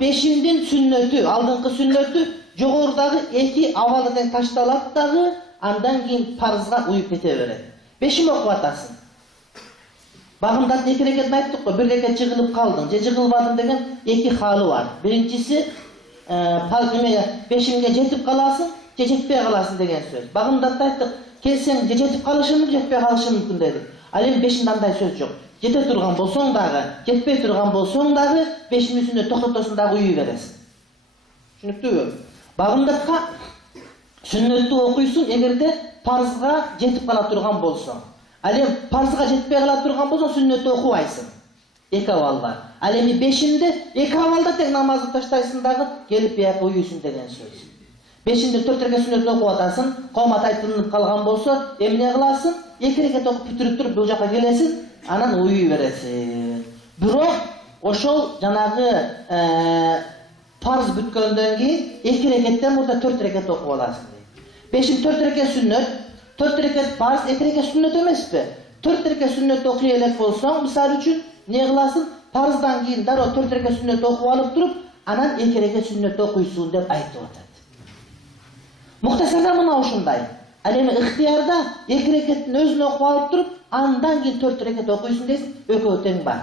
beşindin sünnötü, aldыңкы sünnötü jogorudagı eki avalıdan taştalatdagı andan keyin parzga uyup kete beredi. Beşim okup atasın. Bagımda 2 rekat ayttık ko, 1 rekat jıgılıp kaldın, je jıgılbadın degen 2 halı var. Birincisi beşimge jetip kalasın, jetpey kalasın degen söz. Bagımda ayttık, kelsen jetip kalışın mümkün, jetpey kalışın mümkün dedik. Al endi beşinde андай söz jok. Jete turgan bolsoň dagı, jetpey turgan bolsoň dagı, beşimin üstünde toktotosун dagı uyuy beresin. Түшүнүктүүбү? Bagımdakka sünnetти okuysun egerde parzga jetip kala turgan bolsoň. Al endi parzga jetpey kala turgan bolsoň sünnetти okubайсың. 2 avallar. Al endi beşinde 2 avalda tek namazı taştaysın dagı gelip bir uyuysun degen söz. Beşinde 4 rekat sünnet okup atasın, qomat aytылып kalgan bolsa, emne kılasın? 2 rekat okup bitirip turup bu jaka gelesin, anan uyuy beresin. Bирок ошол жанагы farz бүткөндөн кийин 2 rekattan burada 4 rekat okup alasın. Beşin 4 rekat sünnet, 4 rekat farz, 2 rekat sünnet emespi? 4 rekat sünnet okuy elek bolsoň, misal üçün ne kılasın? Farzdan kийин daro 4 rekat sünnet okup alıp turup, anan 2 rekat sünnet okuysun dep aytıp atat. Muhtasarda mına uşunday. Al endi ihtiyarda 2 rekatın özünü okup alıp turup, andan kийин 4 rekat okuysun desin, ökөө teң бар.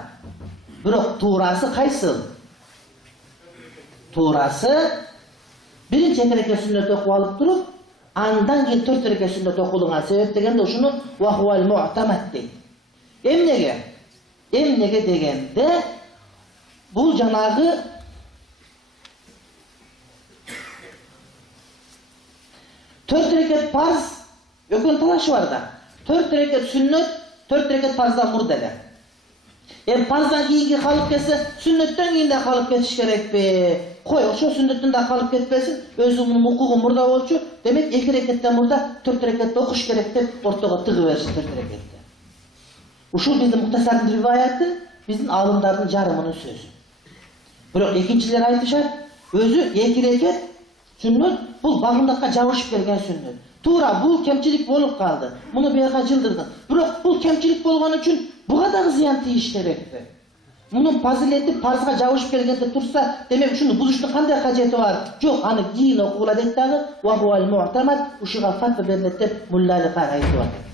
Bирок tuurası kaysıl? Tuurası birinci 2 rekat sünnet okup alıp turup, andan kийин 4 rekat sünnet okuluğan sebep degende uşunu vahval mu'tamat deydi. Emnege? Emnege degende bu janagı Dört rekat farz, ökön talaşı var da. 4 rekat sünnet, 4 rekat farzdan murdeler. Farzdan kийинки kalıp ketse, sünnetten kийин de kalıp ketiş gerek be. Koy, oşo sünnetten de kalıp ketmesin, özümün hukuku murda bolçu. Demek 2 rekattan murda 4 rekat okuş gerek dep ortaga tıgı versin 4 rekattan. Uşul bizim muhtasarın rivayeti, bizim alımların jarımının sözü. Bирок ekинчилер aytышar, özü 2 rekat sünnet, bu bagımdakka jabышып келген sünnet. Tuura bu kemçilik bolup kaldı. Bunu bir yaka jıldırdın. Bирок bu kemçilik bolgan üçün buga da ziyan тийиш керекпи? Bunun fazileti farzga jabышып келгенде tursa, demek şunu buluştu kanday kajeti var? Yok, anı giyin okula deyip dağı, wa huwal mu'tamad, uşuğa fatva berilet dep mullalikar aytып atar.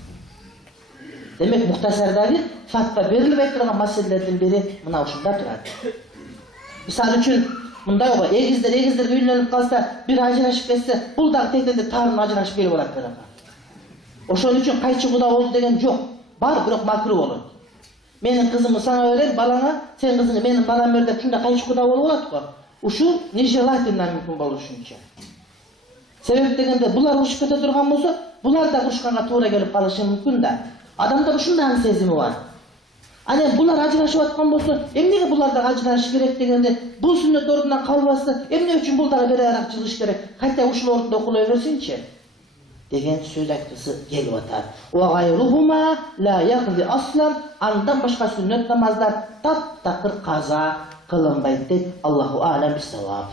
Demek muhtasardagi fatva berilip aytılgan meselelerden biri mına uşunda turadi. Misal üçün mınday oğu, egizler uylanıp kalsa, bir ajraşıp kesse, bul dağ teknede tarın ajraşıp gelip olat beraber. Oşun üçün kayçı kuda oldu degen yok. Bar, bирок makruh olur. Menin kızımı sana öğren, balana, sen kızını benim balam öğren, şunda kayçı kuda olup olat ko. Uşu nijelatindan mümkün boluşunca. Sebep degende bular uruşup kete durgan bolsa, bular da uruşkanга tuura gelip kalışı mümkün da. Adamda uşundan sezimi var. Hani bunlar ajraşıp atkan bolsa, emnege bular da ajraşıp gerek degende, bu sünnet ordudan kalbası, emne üçün buldağı bere arak çıkış gerek, kayta uşul ordunda okulaversinçi. Degen söz aytысы gelip atar. Wa gayruhuma la yaqdi aslan, andan başka sünnet namazlar tap-takır kaza kılınbaydı deyip Allahu alem bis-savab.